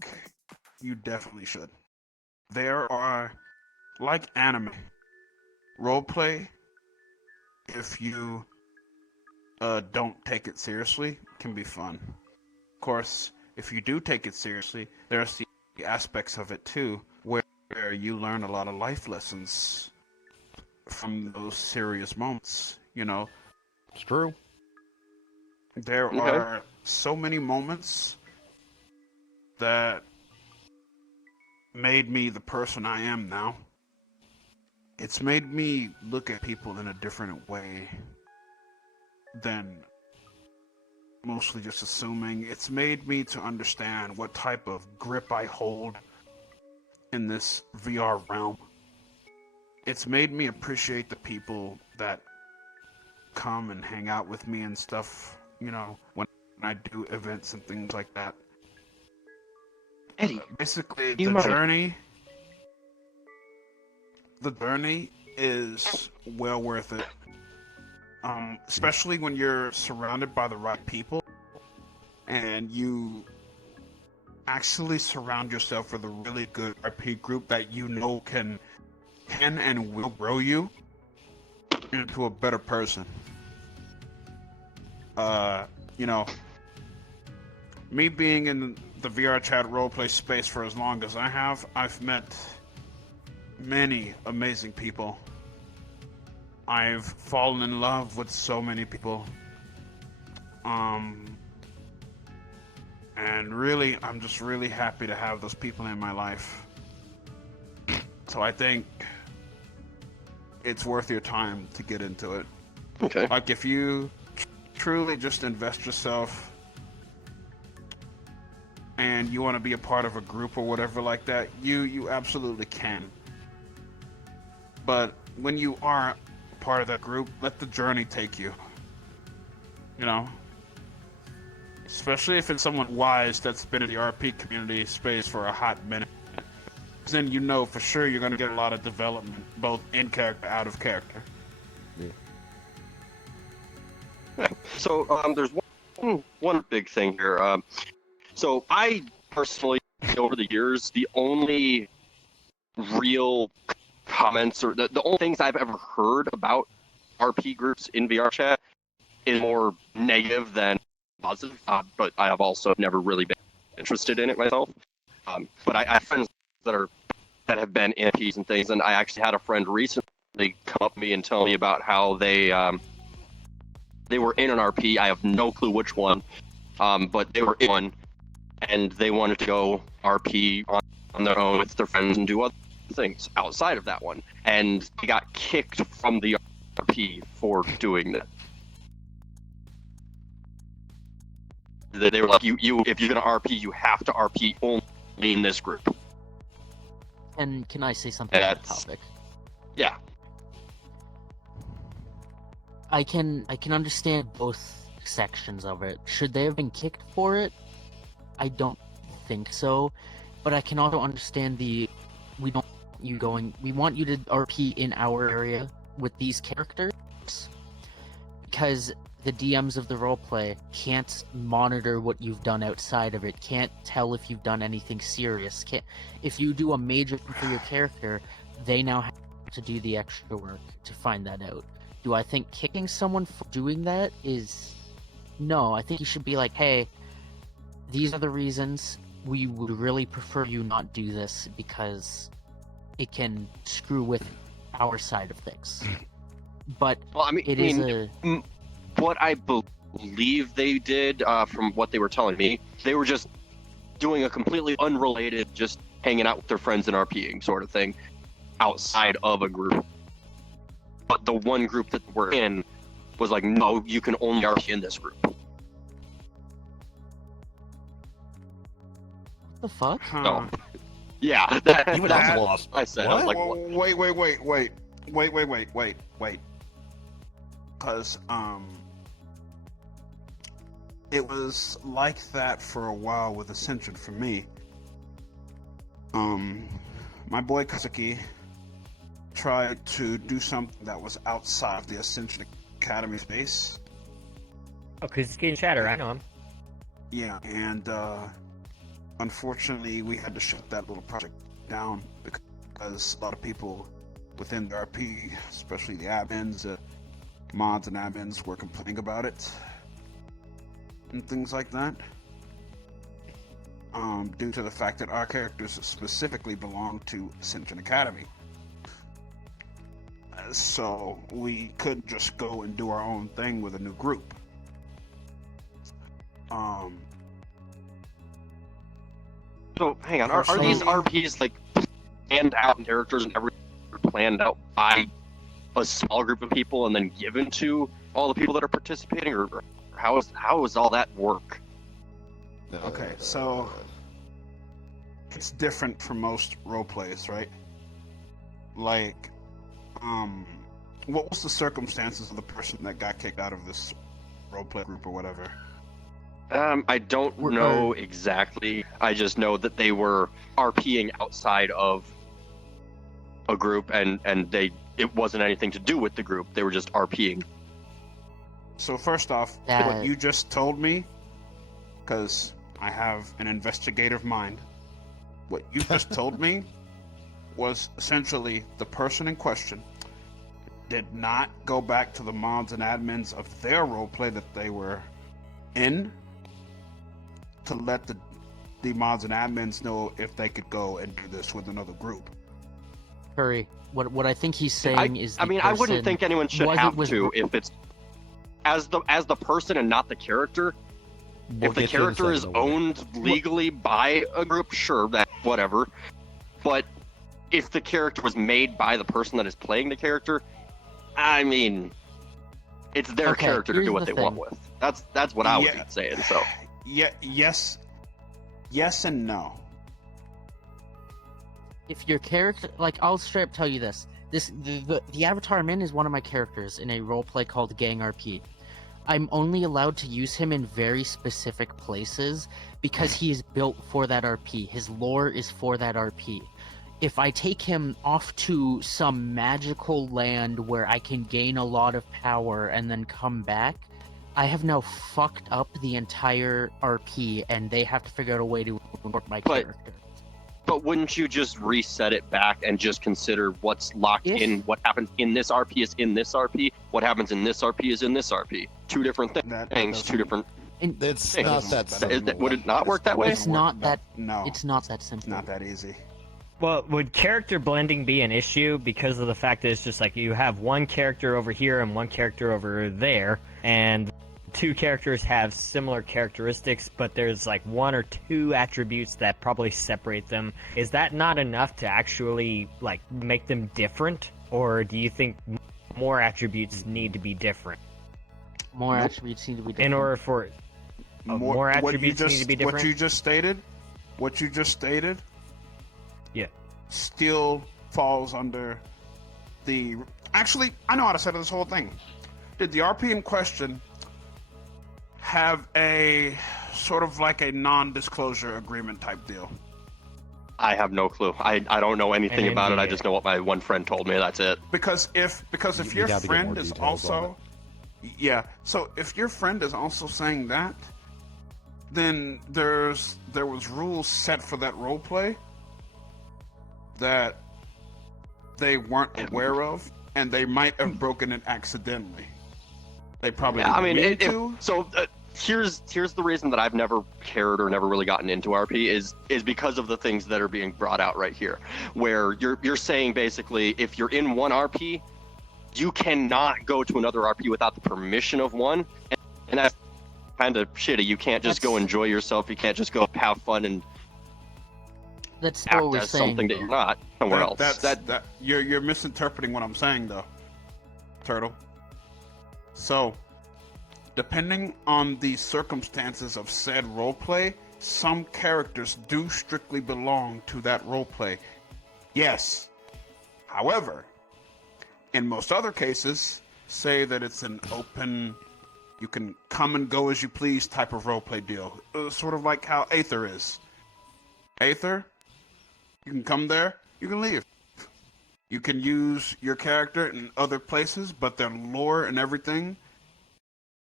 you definitely should. There are, like anime, roleplay, if you don't take it seriously, can be fun. Of course, if you do take it seriously, there's the aspects of it too, where you learn a lot of life lessons from those serious moments, you know. It's true. There Okay. are so many moments that made me the person I am now. It's made me look at people in a different way than mostly just assuming. It's made me to understand what type of grip I hold in this VR realm. It's made me appreciate the people that come and hang out with me and stuff, you know, when I do events and things like that. Eddie, Basically, You the might- journey is well worth it. Especially when you're surrounded by the right people and you actually surround yourself with a really good RP group that you know can and will grow you into a better person. You know, me being in the VRChat roleplay space for as long as I have, I've met many amazing people. I've fallen in love with so many people. And really, I'm just really happy to have those people in my life. So I think it's worth your time to get into it. okay. Like if you truly just invest yourself and you want to be a part of a group or whatever like that, you absolutely can. But when you are part of that group, let the journey take you. You know? Especially if it's someone wise that's been in the RP community space for a hot minute. Then you know for sure you're going to get a lot of development, both in character, out of character. So there's one big thing here. So I personally, over the years, the only real comments or the only things I've ever heard about RP groups in VRChat is more negative than positive. But I have also never really been interested in it myself. But I have friends that have been in RPs and things, and I actually had a friend recently come up to me and tell me about how they were in an RP. I have no clue which one, but they were in one, and they wanted to go RP on their own with their friends and do other things outside of that one, and they got kicked from the RP for doing that. They were like, you if you're gonna RP, you have to RP only in this group. And can I say something on the topic? Yeah. I can understand both sections of it. Should they have been kicked for it? I don't think so. But I can also understand we want you to RP in our area with these characters, because the DMs of the roleplay can't monitor what you've done outside of it, can't tell if you've done anything serious. If you do a major thing for your character, they now have to do the extra work to find that out. Do I think kicking someone for doing that is... No, I think you should be like, hey, these are the reasons. We would really prefer you not do this because it can screw with our side of things. But well, what I believe they did, from what they were telling me, they were just doing a completely unrelated, just hanging out with their friends and RPing sort of thing outside of a group. But the one group that we're in was like, no, you can only RP in this group. What the fuck? So, yeah, that, Even that's I what lost. I said. I was like, what? Wait. Because, it was like that for a while with Ascension for me. My boy Kazuki tried to do something that was outside of the Ascension Academy space. Oh, Kuzuki and Shatter, I know him. Yeah, and unfortunately we had to shut that little project down because a lot of people within the RP, especially the admins, mods and admins, were complaining about it and things like that. Due to the fact that our characters specifically belong to Ascension Academy. So we couldn't just go and do our own thing with a new group. So hang on, are these RPs like planned out characters and everything planned out by a small group of people and then given to all the people that are participating, or how is all that work? Okay, so it's different from most role plays, right? Like, what was the circumstances of the person that got kicked out of this roleplay group or whatever? I don't know exactly. I just know that they were RPing outside of a group, and it wasn't anything to do with the group. They were just RPing. So first off, what you just told me, because I have an investigative mind, what you just told me was essentially the person in question did not go back to the mods and admins of their roleplay that they were in to let the mods and admins know if they could go and do this with another group. Hurry. What I think he's saying is I mean, I wouldn't think anyone should have to if it's as the person and not the character. If the character is owned legally by a group, sure, that whatever. But if the character was made by the person that is playing the character, I mean, it's their character to do what they want with. That's what I would be saying. So, yeah, yes and no. If your character, like, I'll straight up tell you this: the avatar I'm in is one of my characters in a roleplay called Gang RP. I'm only allowed to use him in very specific places because he is built for that RP. His lore is for that RP. If I take him off to some magical land where I can gain a lot of power and then come back, I have now fucked up the entire RP, and they have to figure out a way to work my character. But wouldn't you just reset it back and just consider what's locked in? What happens in this RP is in this RP. What happens in this RP is in this RP. Two different things. Two different. And It's Hey, not that that doesn't- simple. would it not work that way? it's not that. No, It's not that simple. it's not that easy. Well, would character blending be an issue because of the fact that it's just like you have one character over here and one character over there, and two characters have similar characteristics, but there's like one or two attributes that probably separate them? Is that not enough to actually like make them different, or do you think more attributes need to be different More Nope. attributes need to be different. in order for more what you attributes need to be different? What you just stated, Yeah. still falls under the. Actually, I know how to settle this whole thing. Did the RP in question have a sort of like a non-disclosure agreement type deal? I have no clue. I don't know anything An about it. I NDA. just know what my one friend told me. That's it. Because if You'd your have to get friend more is details on also, yeah, so if your friend is also saying that, then there was rules set for that role play that they weren't aware of, and they might have broken it accidentally. They probably Yeah, I mean, didn't mean to. so here's the reason that I've never cared or never really gotten into RP is because of the things that are being brought out right here, where you're saying basically if you're in one RP, you cannot go to another RP without the permission of one, and that's kind of shitty. You can't just go That's- enjoy yourself. You can't just go have fun and That's act what we're as saying. something that though. you're not somewhere else. That you're misinterpreting what I'm saying though, Turtle. So, depending on the circumstances of said roleplay, some characters do strictly belong to that roleplay. Yes. However, in most other cases, say that it's an open, you can come and go as you please type of roleplay deal. Sort of like how Aether is. Aether, you can come there, you can leave. You can use your character in other places, but their lore and everything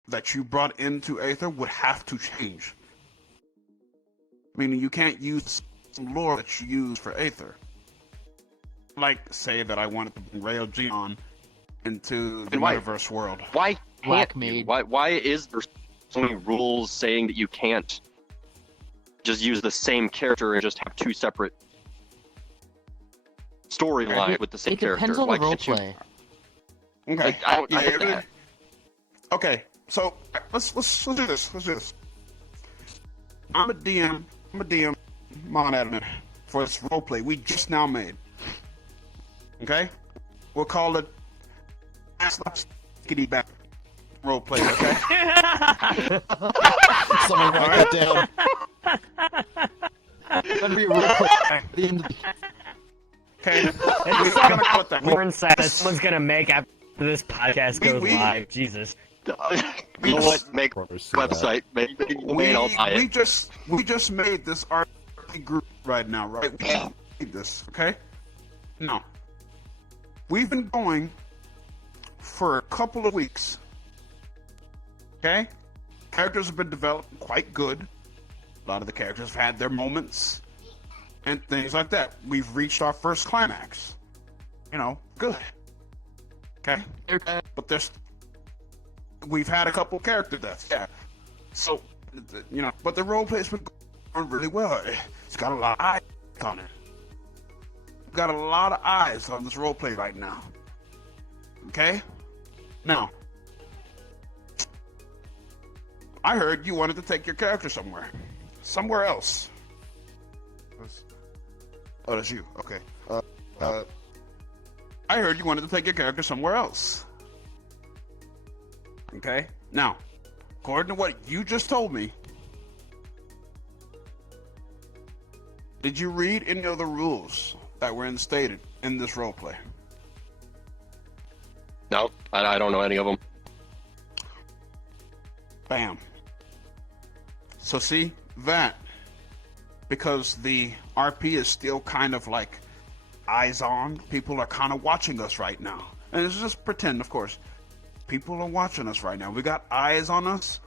that you brought into Aether would have to change. Meaning you can't use some lore that you use for Aether. Like, say that I wanted to bring Rail Geon into the And why- metaverse world. Why Black can't you? Maid. Why is there so many rules saying that you can't just use the same character and just have two separate storylines with the same It character? depends on Why the can't you? roleplay. Okay. Like, I don't Yeah, get it really- that. Okay, so let's do this. Let's do this. I'm a DM. Mod admin for this roleplay we just now made. Okay, we'll call it Skitty Back roleplay. Okay. Someone write that down. That'd be a roleplay at the end of the Okay. We're gonna call it that. More insight that someone's gonna make after this podcast goes we- live. Jesus. You know what? Make a Probably see that. website. Make a domain. I'll buy we it. just made this RP group right now, right? We made this, okay? Now, we've been going for a couple of weeks. Okay? Characters have been developed quite good. A lot of the characters have had their moments and things like that. We've reached our first climax. You know, good. Okay? But we've had a couple character deaths, yeah. So, you know, but the roleplay's been going really well. It's got a lot of eyes on it. Got a lot of eyes on this roleplay right now. Okay? Now, I heard you wanted to take your character somewhere. Somewhere else. Oh, that's you. Okay. I heard you wanted to take your character somewhere else. Okay? Now, according to what you just told me, did you read any of the rules that were instated in this roleplay? No, I don't know any of them. Bam. So see, that, because the RP is still kind of like eyes on, people are kind of watching us right now. And it's just pretend, of course. People are watching us right now. We got eyes on us.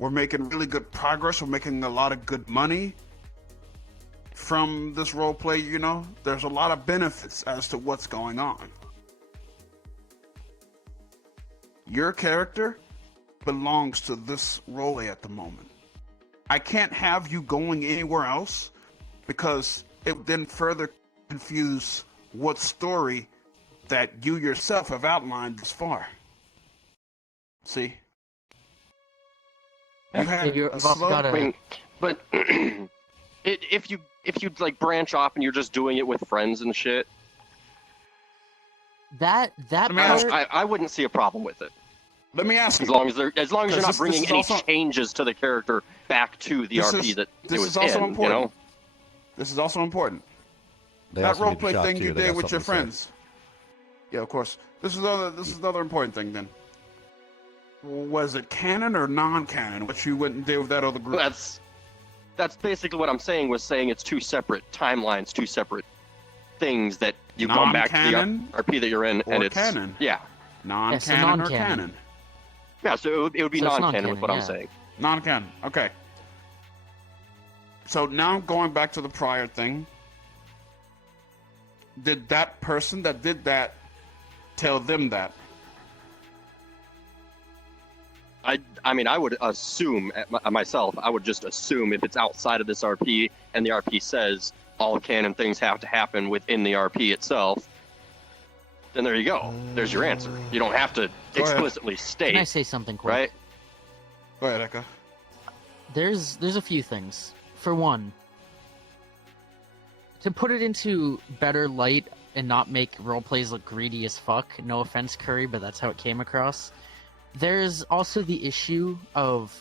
We're making really good progress. We're making a lot of good money from this roleplay, you know. There's a lot of benefits as to what's going on. Your character belongs to this role at the moment. I can't have you going anywhere else because it would then further confuse what story that you yourself have outlined thus far. See? You had You've a also slow- gotta- I mean, but if you like branch off and you're just doing it with friends and shit, that me ask- part, I wouldn't see a problem with it. Let me ask you. As long as you're Because not this bringing is any also- changes to the character back to the This RP is- that this it is was also in. important. You know, This is also important. They That also need roleplay shot, thing too. you They did got with your something to say. friends. Yeah, of course. This is another important thing then. Was it canon or non-canon? What you went and did with that other group? that's basically what I'm saying. Was saying it's two separate timelines, two separate things that you come back to Non-canon the RP that you're in, and or it's canon? yeah, Non-canon or non-canon. canon? yeah. So it would be So it's non-canon with what I'm non-canon, saying. Non-canon. Okay. So now going back to the prior thing, did that person that did that tell them that? I mean, I would assume myself. I would just assume if it's outside of this RP and the RP says all canon things have to happen within the RP itself, then there you go. There's your answer. You don't have to ahead. explicitly state, can I say something quick? right? Go ahead, Eka. There's a few things. For one, to put it into better light and not make roleplays look greedy as fuck, no offense, Curry, but that's how it came across. There's also the issue of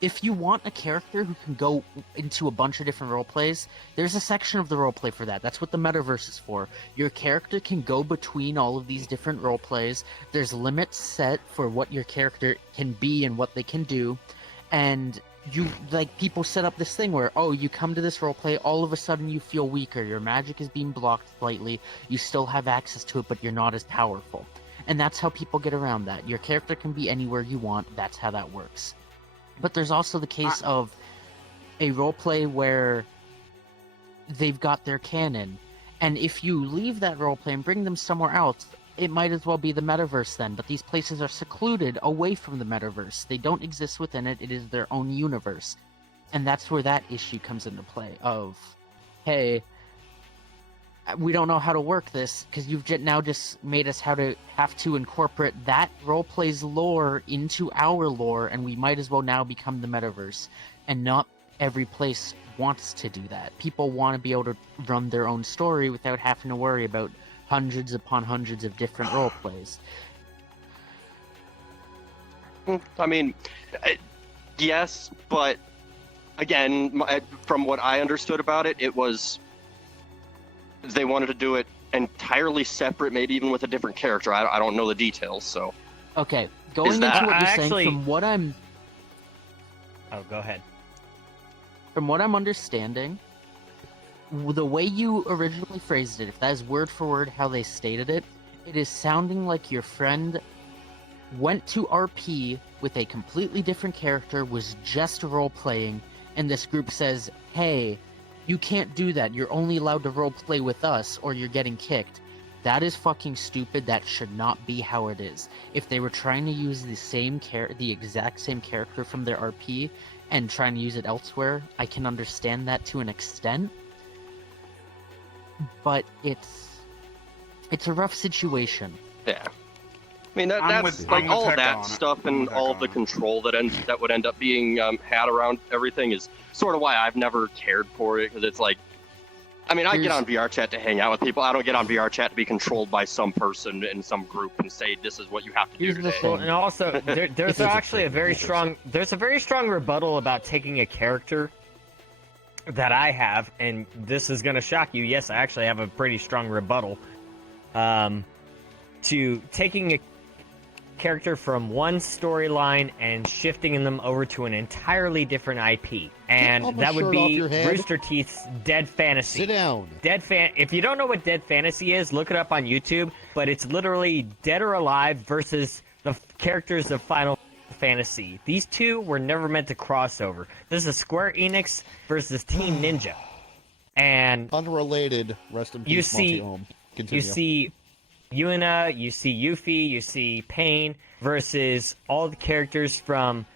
if you want a character who can go into a bunch of different roleplays, there's a section of the roleplay for that. That's what the metaverse is for. Your character can go between all of these different roleplays. There's limits set for what your character can be and what they can do. And you, like, people set up this thing where, oh, you come to this roleplay, all of a sudden you feel weaker, your magic is being blocked slightly, you still have access to it, but you're not as powerful. And that's how people get around that. Your character can be anywhere you want, that's how that works. But there's also the case of a roleplay where they've got their canon, and if you leave that roleplay and bring them somewhere else, it might as well be the metaverse then, but these places are secluded away from the metaverse. They don't exist within it, it is their own universe. And that's where that issue comes into play of, hey, we don't know how to work this, because you've now just made us have to incorporate that roleplay's lore into our lore, and we might as well now become the metaverse. And not every place wants to do that. People want to be able to run their own story without having to worry about hundreds upon hundreds of different roleplays. I mean, yes, but again, from what I understood about it, it was they wanted to do it entirely separate, maybe even with a different character. I don't know the details, so. Okay, going into that- what you're saying, Actually- from what I'm Oh, go ahead. From what I'm understanding, the way you originally phrased it, if that is word for word how they stated it, it is sounding like your friend went to RP with a completely different character, was just role-playing, and this group says, hey, you can't do that, you're only allowed to role-play with us, or you're getting kicked. That is fucking stupid, that should not be how it is. If they were trying to use the exact same character from their RP, and trying to use it elsewhere, I can understand that to an extent. But it's a rough situation. Yeah. I mean, I'm that's with- like I'm with all of Hector that on it. stuff I'm and with all Hector of the on it. control that would end up being had around everything is sort of why I've never cared for it, because it's like, I mean, I get on VRChat to hang out with people. I don't get on VRChat to be controlled by some person in some group and say this is what you have to do Here's the today. thing. Well, and also there's actually a very strong rebuttal about taking a character that I have, and this is going to shock you. Yes, I actually have a pretty strong rebuttal to taking a character from one storyline and shifting them over to an entirely different IP, and all my that would shirt off be your head. Rooster Teeth's Dead Fantasy. Sit down. If you don't know what Dead Fantasy is, look it up on YouTube, but it's literally Dead or Alive versus the characters of Final Fantasy. These two were never meant to cross over. This is Square Enix versus Team Ninja. And Unrelated. Rest in peace, You see- Monty Ohm. Continue. you see Yuna, you see Yuffie, you see Pain, versus all the characters from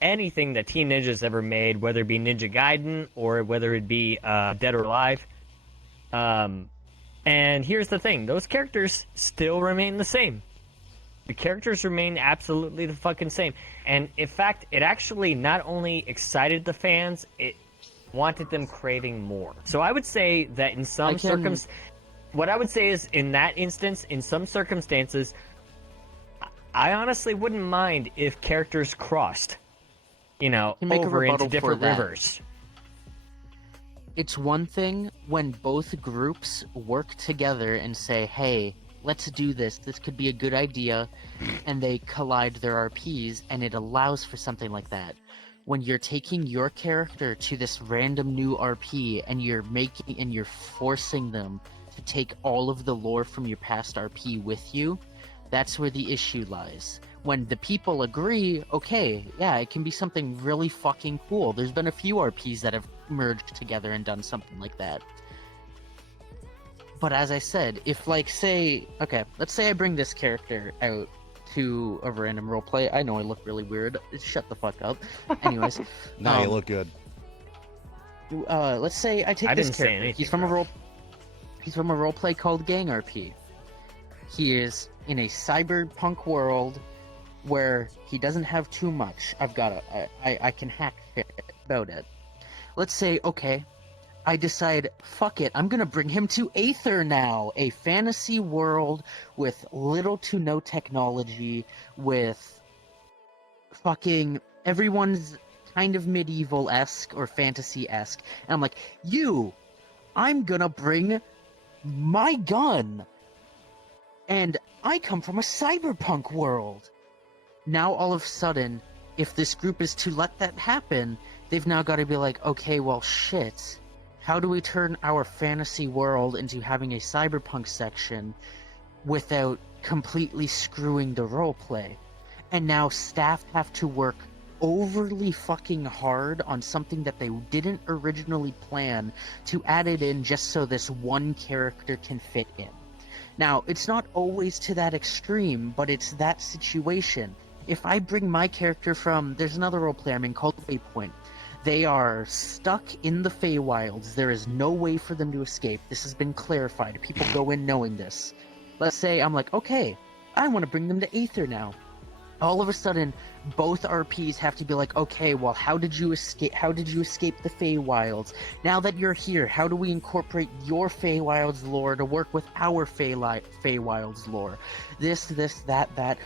anything that Team Ninja's ever made, whether it be Ninja Gaiden or whether it be Dead or Alive. And here's the thing, those characters still remain the same. The characters remain absolutely the fucking same. And in fact, it actually not only excited the fans, it wanted them craving more. So I would say that in some circumstances, what I would say is in that instance, in some circumstances, I honestly wouldn't mind if characters crossed, you know, Can make a over into rebuttal different for that. rivers. It's one thing when both groups work together and say, hey, let's do this. This could be a good idea. And they collide their RPs, and it allows for something like that. When you're taking your character to this random new RP and you're forcing them to take all of the lore from your past RP with you, that's where the issue lies. When the people agree, okay, yeah, it can be something really fucking cool. There's been a few RPs that have merged together and done something like that. But as I said, if let's say I bring this character out to a random roleplay. I know I look really weird. Shut the fuck up. Anyways. Nah, you look good. Let's say I take I this didn't say character. anything, He's from a roleplay called Gang RP. He is in a cyberpunk world where he doesn't have too much. I can hack shit about it. Let's say, okay, I decide, fuck it, I'm gonna bring him to Aether now, a fantasy world with little to no technology, with fucking everyone's kind of medieval-esque or fantasy-esque. And I'm like, I'm gonna bring my gun. And I come from a cyberpunk world. Now all of a sudden, if this group is to let that happen, they've now got to be like, okay, well, shit. How do we turn our fantasy world into having a cyberpunk section without completely screwing the roleplay? And now staff have to work overly fucking hard on something that they didn't originally plan to add it in just so this one character can fit in. Now, it's not always to that extreme, but it's that situation. If I bring my character from... There's another roleplay I'm in called Waypoint. They are stuck in the Feywilds. There is no way for them to escape. This has been clarified. People go in knowing this. Let's say I'm like, okay, I want to bring them to Aether now. All of a sudden, both RPs have to be like, okay, well, how did you escape the Feywilds? Now that you're here, how do we incorporate your Feywilds lore to work with our Feywilds lore? This, that.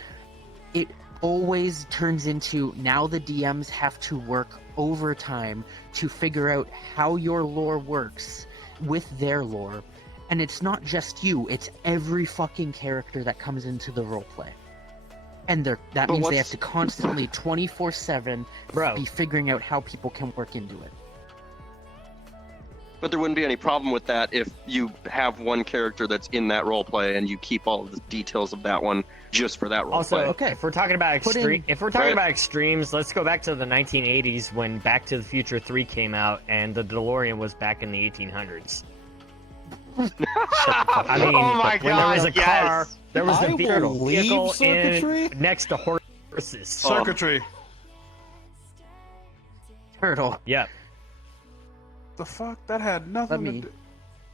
It always turns into, now the DMs have to work overtime to figure out how your lore works with their lore. And it's not just you, it's every fucking character that comes into the roleplay. And that means they have to constantly 24/7 be figuring out how people can work into it. But there wouldn't be any problem with that if you have one character that's in that roleplay and you keep all of the details of that one just for that roleplay. Also, if we're talking about extremes, let's go back to the 1980s when Back to the Future 3 came out and the DeLorean was back in the 1800s. I mean, oh my when there was a car, yes. there was the vehicle circuitry? next to horses. Circuitry. Turtle. Yep. The fuck? That had nothing to do.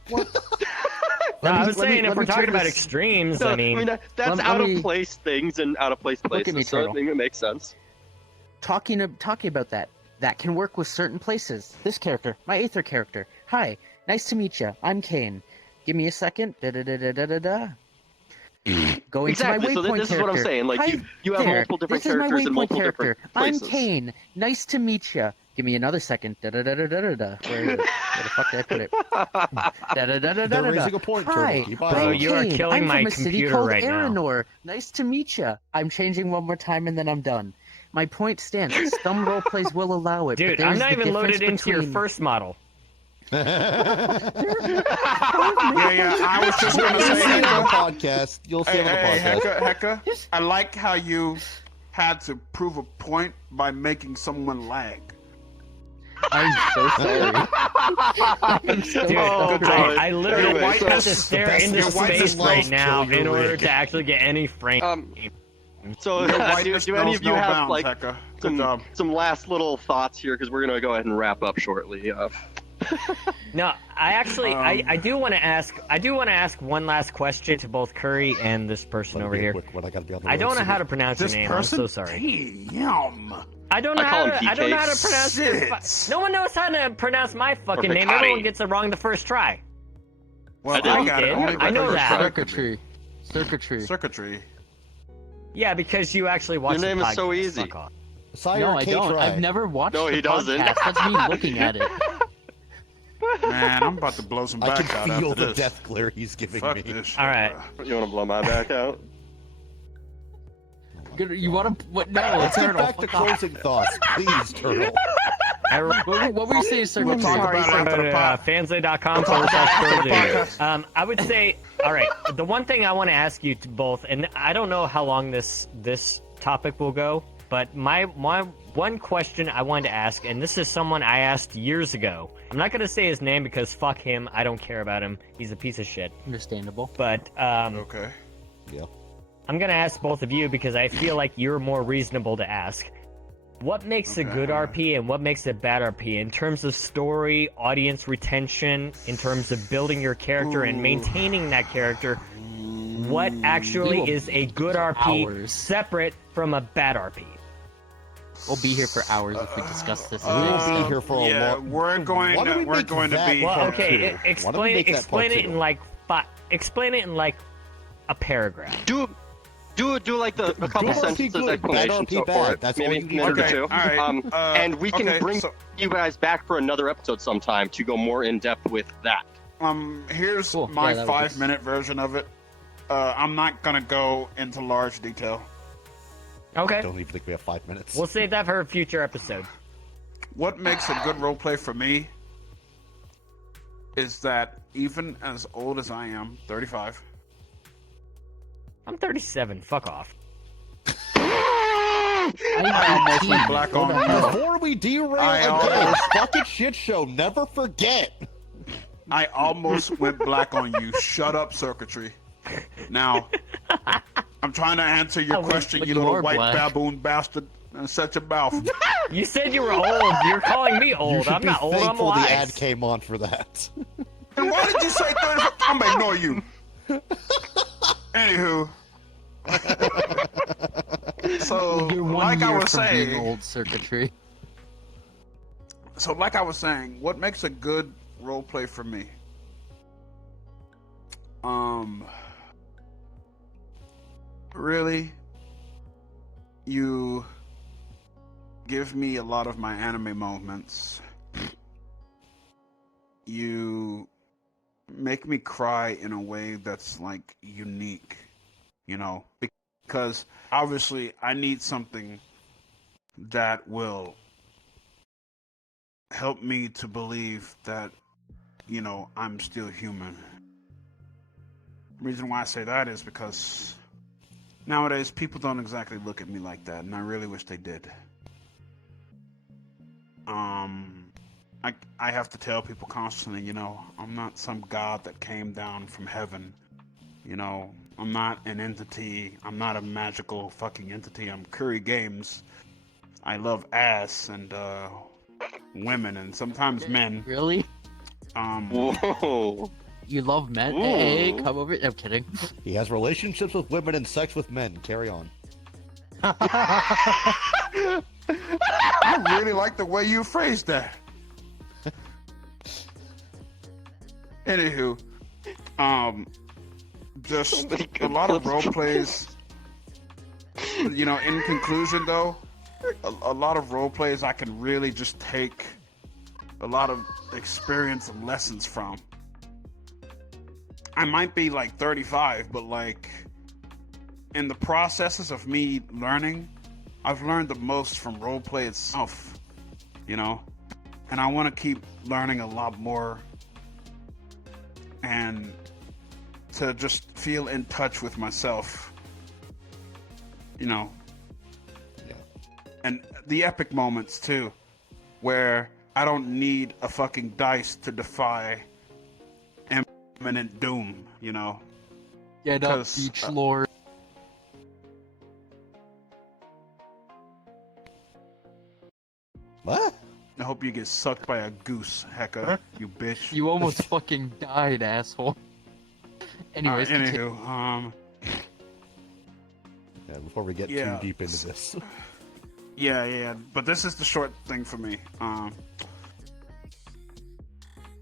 What? No, I was saying if we're talking about extremes, No, I mean that's out of place things and out of place places. Look at me, so I Turtle. think it makes sense. Talking about that can work with certain places. This character, my Aether character. Hi, nice to meet you. I'm Kane. Give me a second. Da-da-da-da-da-da. Going Exactly. to my So Waypoint this is what I'm character. saying. Like Hi you have there. multiple different This is my characters in Waypoint multiple character. different places. I'm Kane. Nice to meet you. Give me another second. Da-da-da-da-da-da. Where the fuck did I put it? Da-da-da-da-da-da. They're raising a point, Turtle. Hi, Keep Bro, on. I'm you are Kane. killing I'm my from a city computer called right now. Aranor. Nice to meet you. I'm changing one more time and then I'm done. My point stands. Some roleplays will allow it. dude, but I'm there's not the even loaded difference into your between- first model. Yeah, I was just gonna You'll say, see it on the Hecka. podcast. You'll see Hey, it on the hey, podcast. Hecka. I like how you had to prove a point by making someone lag. I'm so sorry. I'm so Dude, Oh, sorry. boy. I literally Anyway, so- have to stare best- into your white space and right lost now kill your in order rig. to actually get any frame. So Your do whiteness any knows of you no have bounds, like Hecka. Good job. some last little thoughts here because we're gonna go ahead and wrap up shortly. No, I actually, I do want to ask. I do want to ask one last question to both Curry and this person over here. Quick, when I gotta be on the I road don't know soon. how to pronounce your This name. person? I'm so sorry. Damn. I don't know I how call to. him I don't know how to PK. pronounce your. Shit. No one knows how to pronounce my fucking name. Hikari. Everyone gets it wrong the first try. Well, I did. I got it. You Only did? I know because that. of Circuitry. Circuitry. Circuitry. Yeah, because you actually watch. Your name the is so podcast. easy. Fuck off. Sire No, I K. don't. Try. I've never watched No, the he doesn't. podcast. That's me looking at it. Man, I'm about to blow some I back can out feel after the this. death glare he's giving Fuck me. this shit, All right. bro. You want to blow my back out? Good- You want to? What? No, Let's get Turtle. back to fuck off. closing thoughts, please, Turtle. What were you saying, We'll Circuitry? talk about it after the pod. fansly.com/Thursday. I would say, all right. The one thing I want to ask you to both, and I don't know how long this topic will go, but my one question I wanted to ask, and this is someone I asked years ago. I'm not gonna say his name because fuck him. I don't care about him. He's a piece of shit. Understandable. But Okay. Yeah. I'm gonna ask both of you because I feel like you're more reasonable to ask. What makes a Okay. good RP and what makes a bad RP in terms of story, audience retention, in terms of building your character and maintaining that character? What actually We will is a good RP hours. separate from a bad RP? We'll be here for hours if we discuss this. We'll be here for a yeah, long. we're going. Why don't we We're make going to that be. Well, part okay, two? Why don't we explain make that explain part it in two? like explain it in like a paragraph. Do like a couple Good RP sentences good, bad explanation RP so bad. for it. That's all Maybe you a need minute to or do. two. All right. And we can okay, bring so, you guys back for another episode sometime to go more in depth with that. Here's Cool. my Yeah, that would be- 5-minute version of it. I'm not gonna go into large detail. Okay, I don't even think we have 5 minutes. we'll save that for a future episode. What makes a good roleplay for me is that even as old as I am, 35. I'm 37. Fuck off. I almost went black on you. Before we derail I again, almost- this fucking shit show, never forget. I almost went black on you. Shut up, circuitry. Now, I'm trying to answer your Oh, wait, question, but you you little are white black. baboon bastard. And shut your mouth. You said you were old. You're calling me You old. should I'm be not old. I'm thankful wise. the ad came on for that. And why did you say 35? I'm gonna ignore you. Anywho. So, You're one like I year was from being saying, old, Circuitry. what makes a good role play for me? Really, you give me a lot of my anime moments. You make me cry in a way that's like unique, you know, because obviously I need something that will help me to believe that, you know, I'm still human. Reason why I say that is because nowadays people don't exactly look at me like that, and I really wish they did. I have to tell people constantly, you know, I'm not some god that came down from heaven. You know, I'm not an entity. I'm not a magical fucking entity. I'm Curry Games. I love ass and women and sometimes men. Really? Whoa. You love men? Ooh. Hey, come over. I'm kidding. He has relationships with women and sex with men. Carry on. I really like the way you phrased that. Anywho, just a lot of role plays. You know, in conclusion, though, a lot of role plays I can really just take a lot of experience and lessons from. I might be like 35, but like in the processes of me learning, I've learned the most from role play itself, you know, and I want to keep learning a lot more and to just feel in touch with myself, you know. Yeah. And the epic moments too, where I don't need a fucking dice to defy imminent doom, you know? Get up, 'Cause, beach lord. What? I hope you get sucked by a goose, Hecka, you bitch. You almost fucking died, asshole. Anyways, continue. Anywho, Yeah, before we get Yeah. too deep into this. yeah, but this is the short thing for me.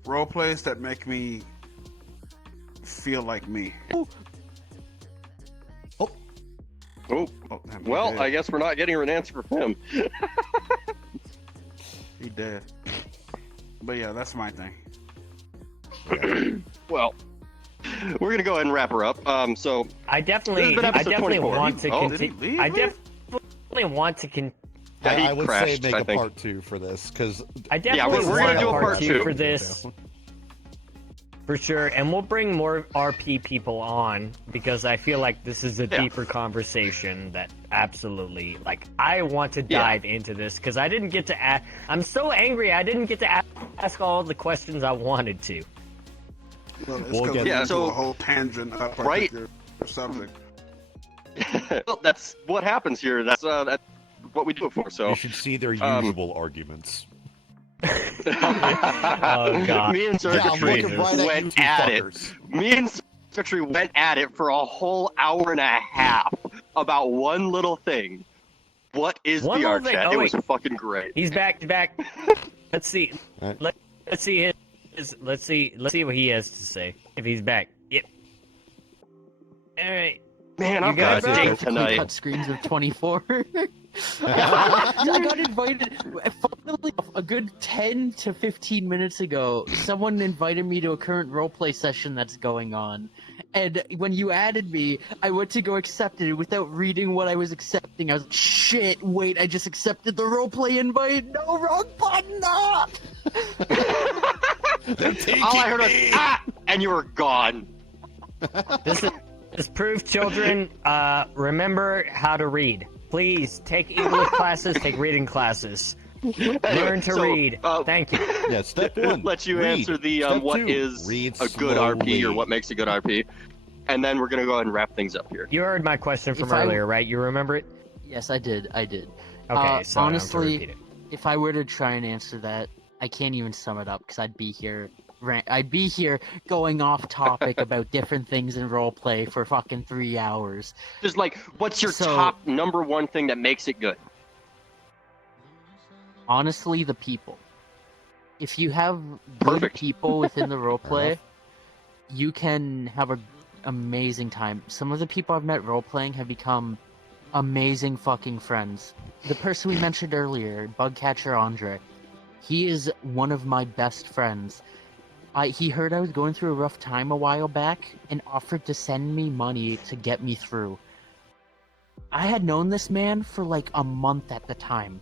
Role plays that make me feel like me. Oh, Oh, Oh, damn, well, he I dead. guess we're not getting an answer from him. He dead. But yeah, that's my thing. Well, we're gonna go ahead and wrap her up. So I definitely, This has been I episode definitely 24. want to Oh, did he continue. leave? I definitely want to continue. Yeah, he I would crashed, say I make a think. part 2 for this, because I definitely we're want gonna do a part part 2 2. for this. For sure, and we'll bring more RP people on because I feel like this is a Yeah. deeper conversation that absolutely, like, I want to Yeah. dive into this because I didn't get to ask. I'm so angry I didn't get to ask all the questions I wanted to. Well, it's We'll 'cause get- we Yeah, went so- to a whole tangent on a Right. particular subject. well, that's what happens here. That's what we do it for. So you should see their usual arguments. Oh, God. me and Yeah, I'm Circuitry looking right at you went two at it. fuckers. Me and Circuitry went at it for a whole hour and a half about one little thing. What is One little thing. VRChat? Oh, It was wait. fucking great. He's back. Let's see. Alright. Let's see his. Let's see what he has to say. If he's back. Yep. All right. Man, You I've got guys a are- date Quick tonight. cut screens of 24. I got invited. Funnily enough, a good 10 to 15 minutes ago, someone invited me to a current roleplay session that's going on. And when you added me, I went to go accept it without reading what I was accepting. I was like, shit, wait, I just accepted the roleplay invite. No, wrong button. Ah! They're taking All I heard was me! ah, and you were gone. This is proof, children. Remember how to read. Please take English classes. Take reading classes. Learn to So, read. uh, Thank you. Yeah, step 1. Let you read. answer the Step what 2, is read a good RP slowly. or what makes a good RP, and then we're gonna go ahead and wrap things up here. You heard my question from If I- earlier, right? You remember it? Yes, I did. Okay, so honestly, I don't have to repeat it. if I were to try and answer that, I can't even sum it up because I'd be here. I'd be here going off topic about different things in roleplay for fucking 3 hours. Just like, what's your So- top number one thing that makes it good? Honestly, the people. If you have good Perfect. people within the roleplay, you can have an amazing time. Some of the people I've met roleplaying have become amazing fucking friends. The person we mentioned earlier, Bugcatcher Andre, he is one of my best friends. He heard I was going through a rough time a while back and offered to send me money to get me through. I had known this man for like a month at the time.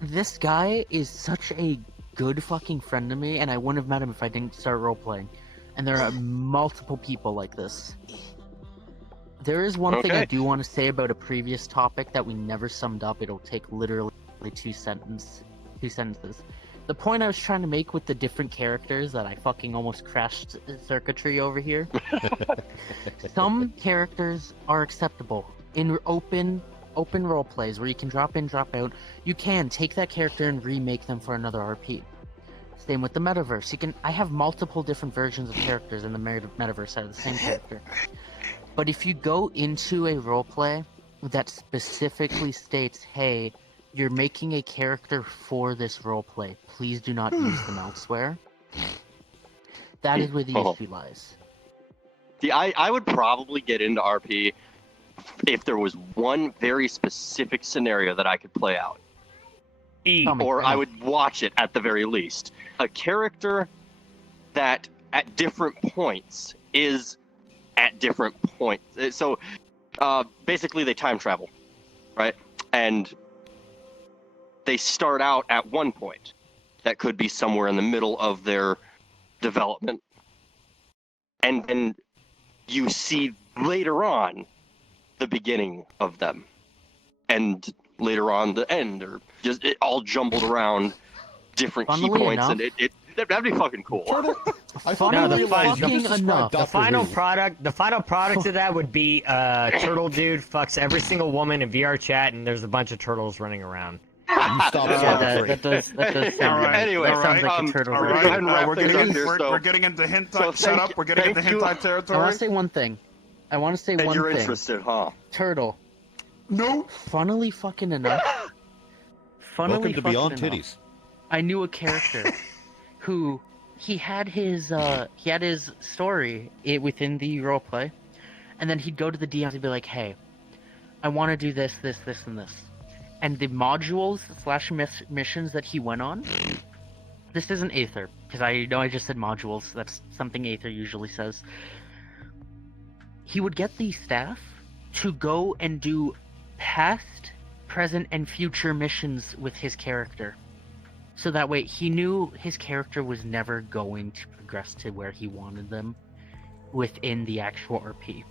This guy is such a good fucking friend to me, and I wouldn't have met him if I didn't start roleplaying. And there are multiple people like this. There is one thing I Okay. do want to say about a previous topic that we never summed up. It'll take literally two sentences. The point I was trying to make with the different characters that I fucking almost crashed circuitry over here. Some characters are acceptable in open role plays where you can drop in, drop out. You can take that character and remake them for another RP. Same with the metaverse. I have multiple different versions of characters in the metaverse out of the same character. But if you go into a roleplay that specifically states, hey, you're making a character for this roleplay, please do not use them elsewhere. That is where the Oh. issue lies. See, I would probably get into RP if there was one very specific scenario that I could play out. E. Tell me. Or I I know. would watch it at the very least. A character that at different points is at different points. So basically they time travel, right? And they start out at one point that could be somewhere in the middle of their development. And then you see later on the beginning of them. And later on the end, or just it all jumbled around different key Funnily points, enough- and that'd be fucking cool. I Funnily realized you fucking just described enough. Doctor The final Who. product of that would be Turtle Dude fucks every single woman in VRChat, and there's a bunch of turtles running around. You stopped Yeah, Sonic that, 3. that does sound Alright, Anyway, that sounds like a turtle. All We're right, gonna go ahead and wrap we're things getting up here, so- we're getting into hentai. so Shut thank up. you- We're getting into thank you. hentai I territory. want to say one thing. And you're interested, huh? Turtle. No. Funnily fucking enough. Funnily Welcome to fucking Beyond enough, Titties. I knew a character who he had his story within the roleplay, and then he'd go to the DMs and be like, "Hey, I want to do this, this, this, and this," and the modules / missions that he went on. This isn't Aether, because I know I just said modules. That's something Aether usually says. He would get the staff to go and do past, present, and future missions with his character. So that way he knew his character was never going to progress to where he wanted them within the actual RP.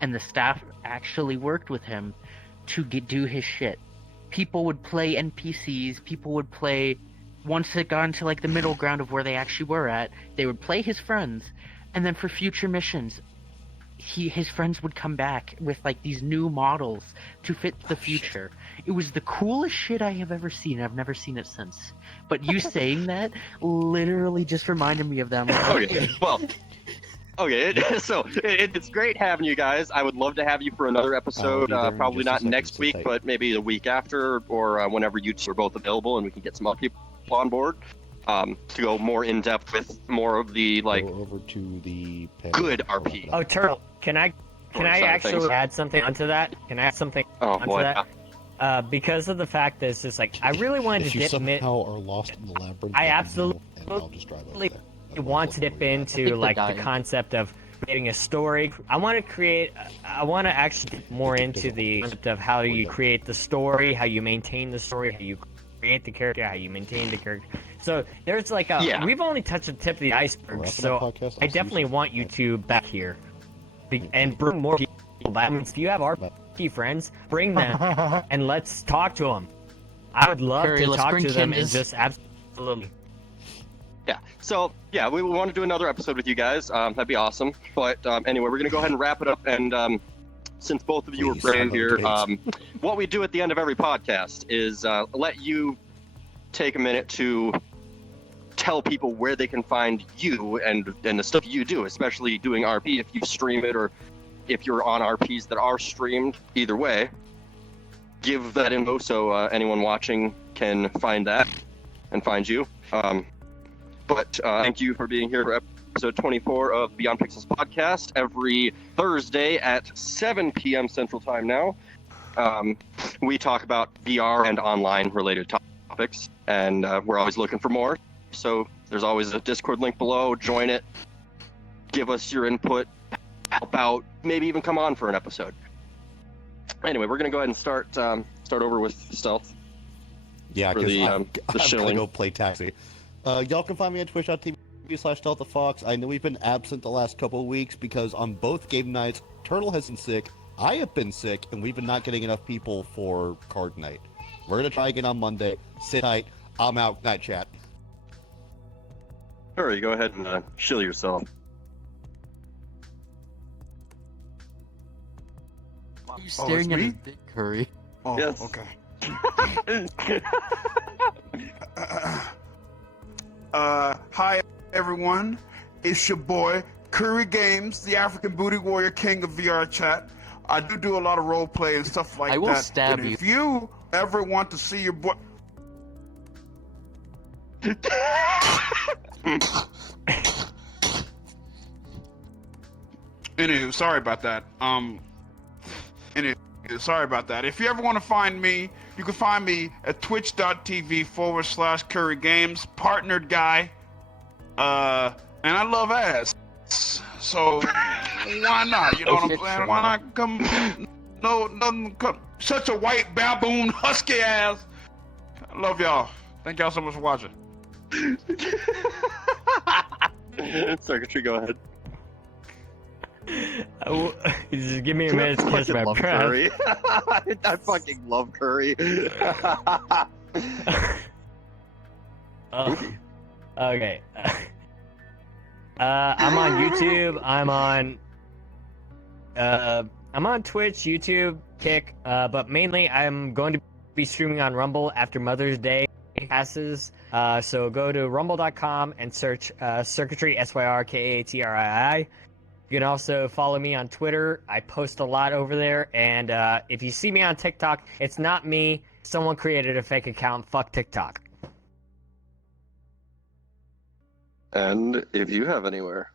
And the staff actually worked with him to do his shit. People would play NPCs, people would play, once it got into like the middle ground of where they actually were at, they would play his friends, and then for future missions, his friends would come back with like these new models to fit the future. It was the coolest shit I have ever seen. I've never seen it since. But you saying that literally just reminded me of them. Okay, well, it's great having you guys. I would love to have you for another episode. I'll be there in Probably just a not second, next sit week, tight. but maybe the week after, or whenever you two are both available, and we can get some other people on board to go more in depth with more of the like Go over to the good RP. Oh, Turtle, can I Side of actually things. add something onto that? Can I add something Oh onto boy, that? Because of the fact that it's just like I really wanted If to you dip somehow are lost in the labyrinth, I let me know, absolutely and I'll just drive over there. I want to dip into they're like the dying. concept of creating a story. I want to actually dip more into the concept of how you create the story, how you maintain the story, how you create the character, how you maintain the character. So there's like Yeah. we've only touched the tip of the iceberg. Wrapping So up podcast, I'll I see definitely you want you two back here and bring more people. That means if you have RP friends, bring them and let's talk to them. I would love Curry, to let's talk bring to them and Kim is- just absolutely. yeah. So yeah, we want to do another episode with you guys. That'd be awesome. But anyway, we're gonna go ahead and wrap it up. And since both of you Please, are brand I here, love dates. what we do at the end of every podcast is let you take a minute to tell people where they can find you and the stuff you do, especially doing RP. If you stream it or if you're on RPs that are streamed, either way, give that info so anyone watching can find that and find you. But thank you for being here for episode 24 of Beyond Pixels podcast every Thursday at 7 p.m. Central Time now. We talk about VR and online related topics, and we're always looking for more. So there's always a Discord link below. Join it. Give us your input. Help out. Maybe even come on for an episode. Anyway, we're gonna go ahead and start over with Stealth. Yeah, for because the, I'm gonna shilling. go play taxi. Y'all can find me on twitch.tv/DeltaFox. I know we've been absent the last couple of weeks because on both game nights, Turtle has been sick, I have been sick, and we've been not getting enough people for card night. We're gonna try again on Monday. Sit tight. I'm out. Night chat. Hurry, go ahead and shill yourself. You're staring at me? his dick, Curry. Oh, Yes. okay. Hi everyone, it's your boy Curry Games, the African Booty Warrior King of VRChat. I do a lot of role play and stuff like that. I will stab and you. if you ever want to see your boy, anywho, sorry about that. Sorry about that. If you ever want to find me, you can find me at twitch.tv/Curry Games, partnered guy. And I love ass. So why not? You know what I'm saying? Why not come? No, nothing. Come, such a white baboon, husky ass. I love y'all. Thank y'all so much for watching. Circuitry, go ahead. Just give me a minute to catch fucking my love breath. curry. I fucking love curry. Oh, okay. I'm on YouTube. I'm on Twitch, YouTube, Kick, but mainly I'm going to be streaming on Rumble after Mother's Day passes. So go to rumble.com and search Circuitry, SYRKATRII. You can also follow me on Twitter. I post a lot over there. And if you see me on TikTok, it's not me. Someone created a fake account. Fuck TikTok. And if you have anywhere.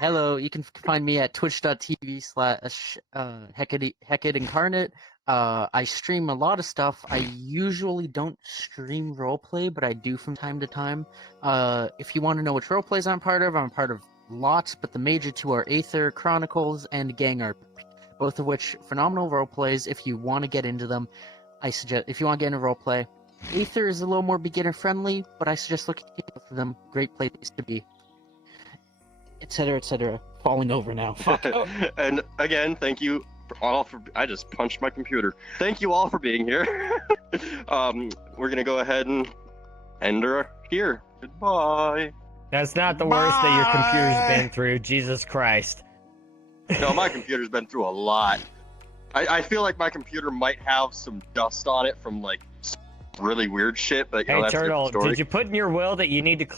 Hello, you can find me at twitch.tv/Hecate Incarnate. I stream a lot of stuff. I usually don't stream roleplay, but I do from time to time. If you want to know which roleplays I'm part of lots, but the major two are Aether, Chronicles, and Gang RP, both of which phenomenal roleplays. If you want to get into them, I suggest, if you want to get into roleplay, Aether is a little more beginner friendly, but I suggest looking at both of them. Great places to be. Etc. Etc. Falling over now. Fuck. And again, thank you all for. I just punched my computer. Thank you all for being here. We're gonna go ahead and end her here. Goodbye. That's not the worst that your computer's been through. Jesus Christ. No, my computer's been through a lot. I feel like my computer might have some dust on it from like really weird shit, but you know, Hey, that's a different Turtle, story. did you put in your will that you need to clear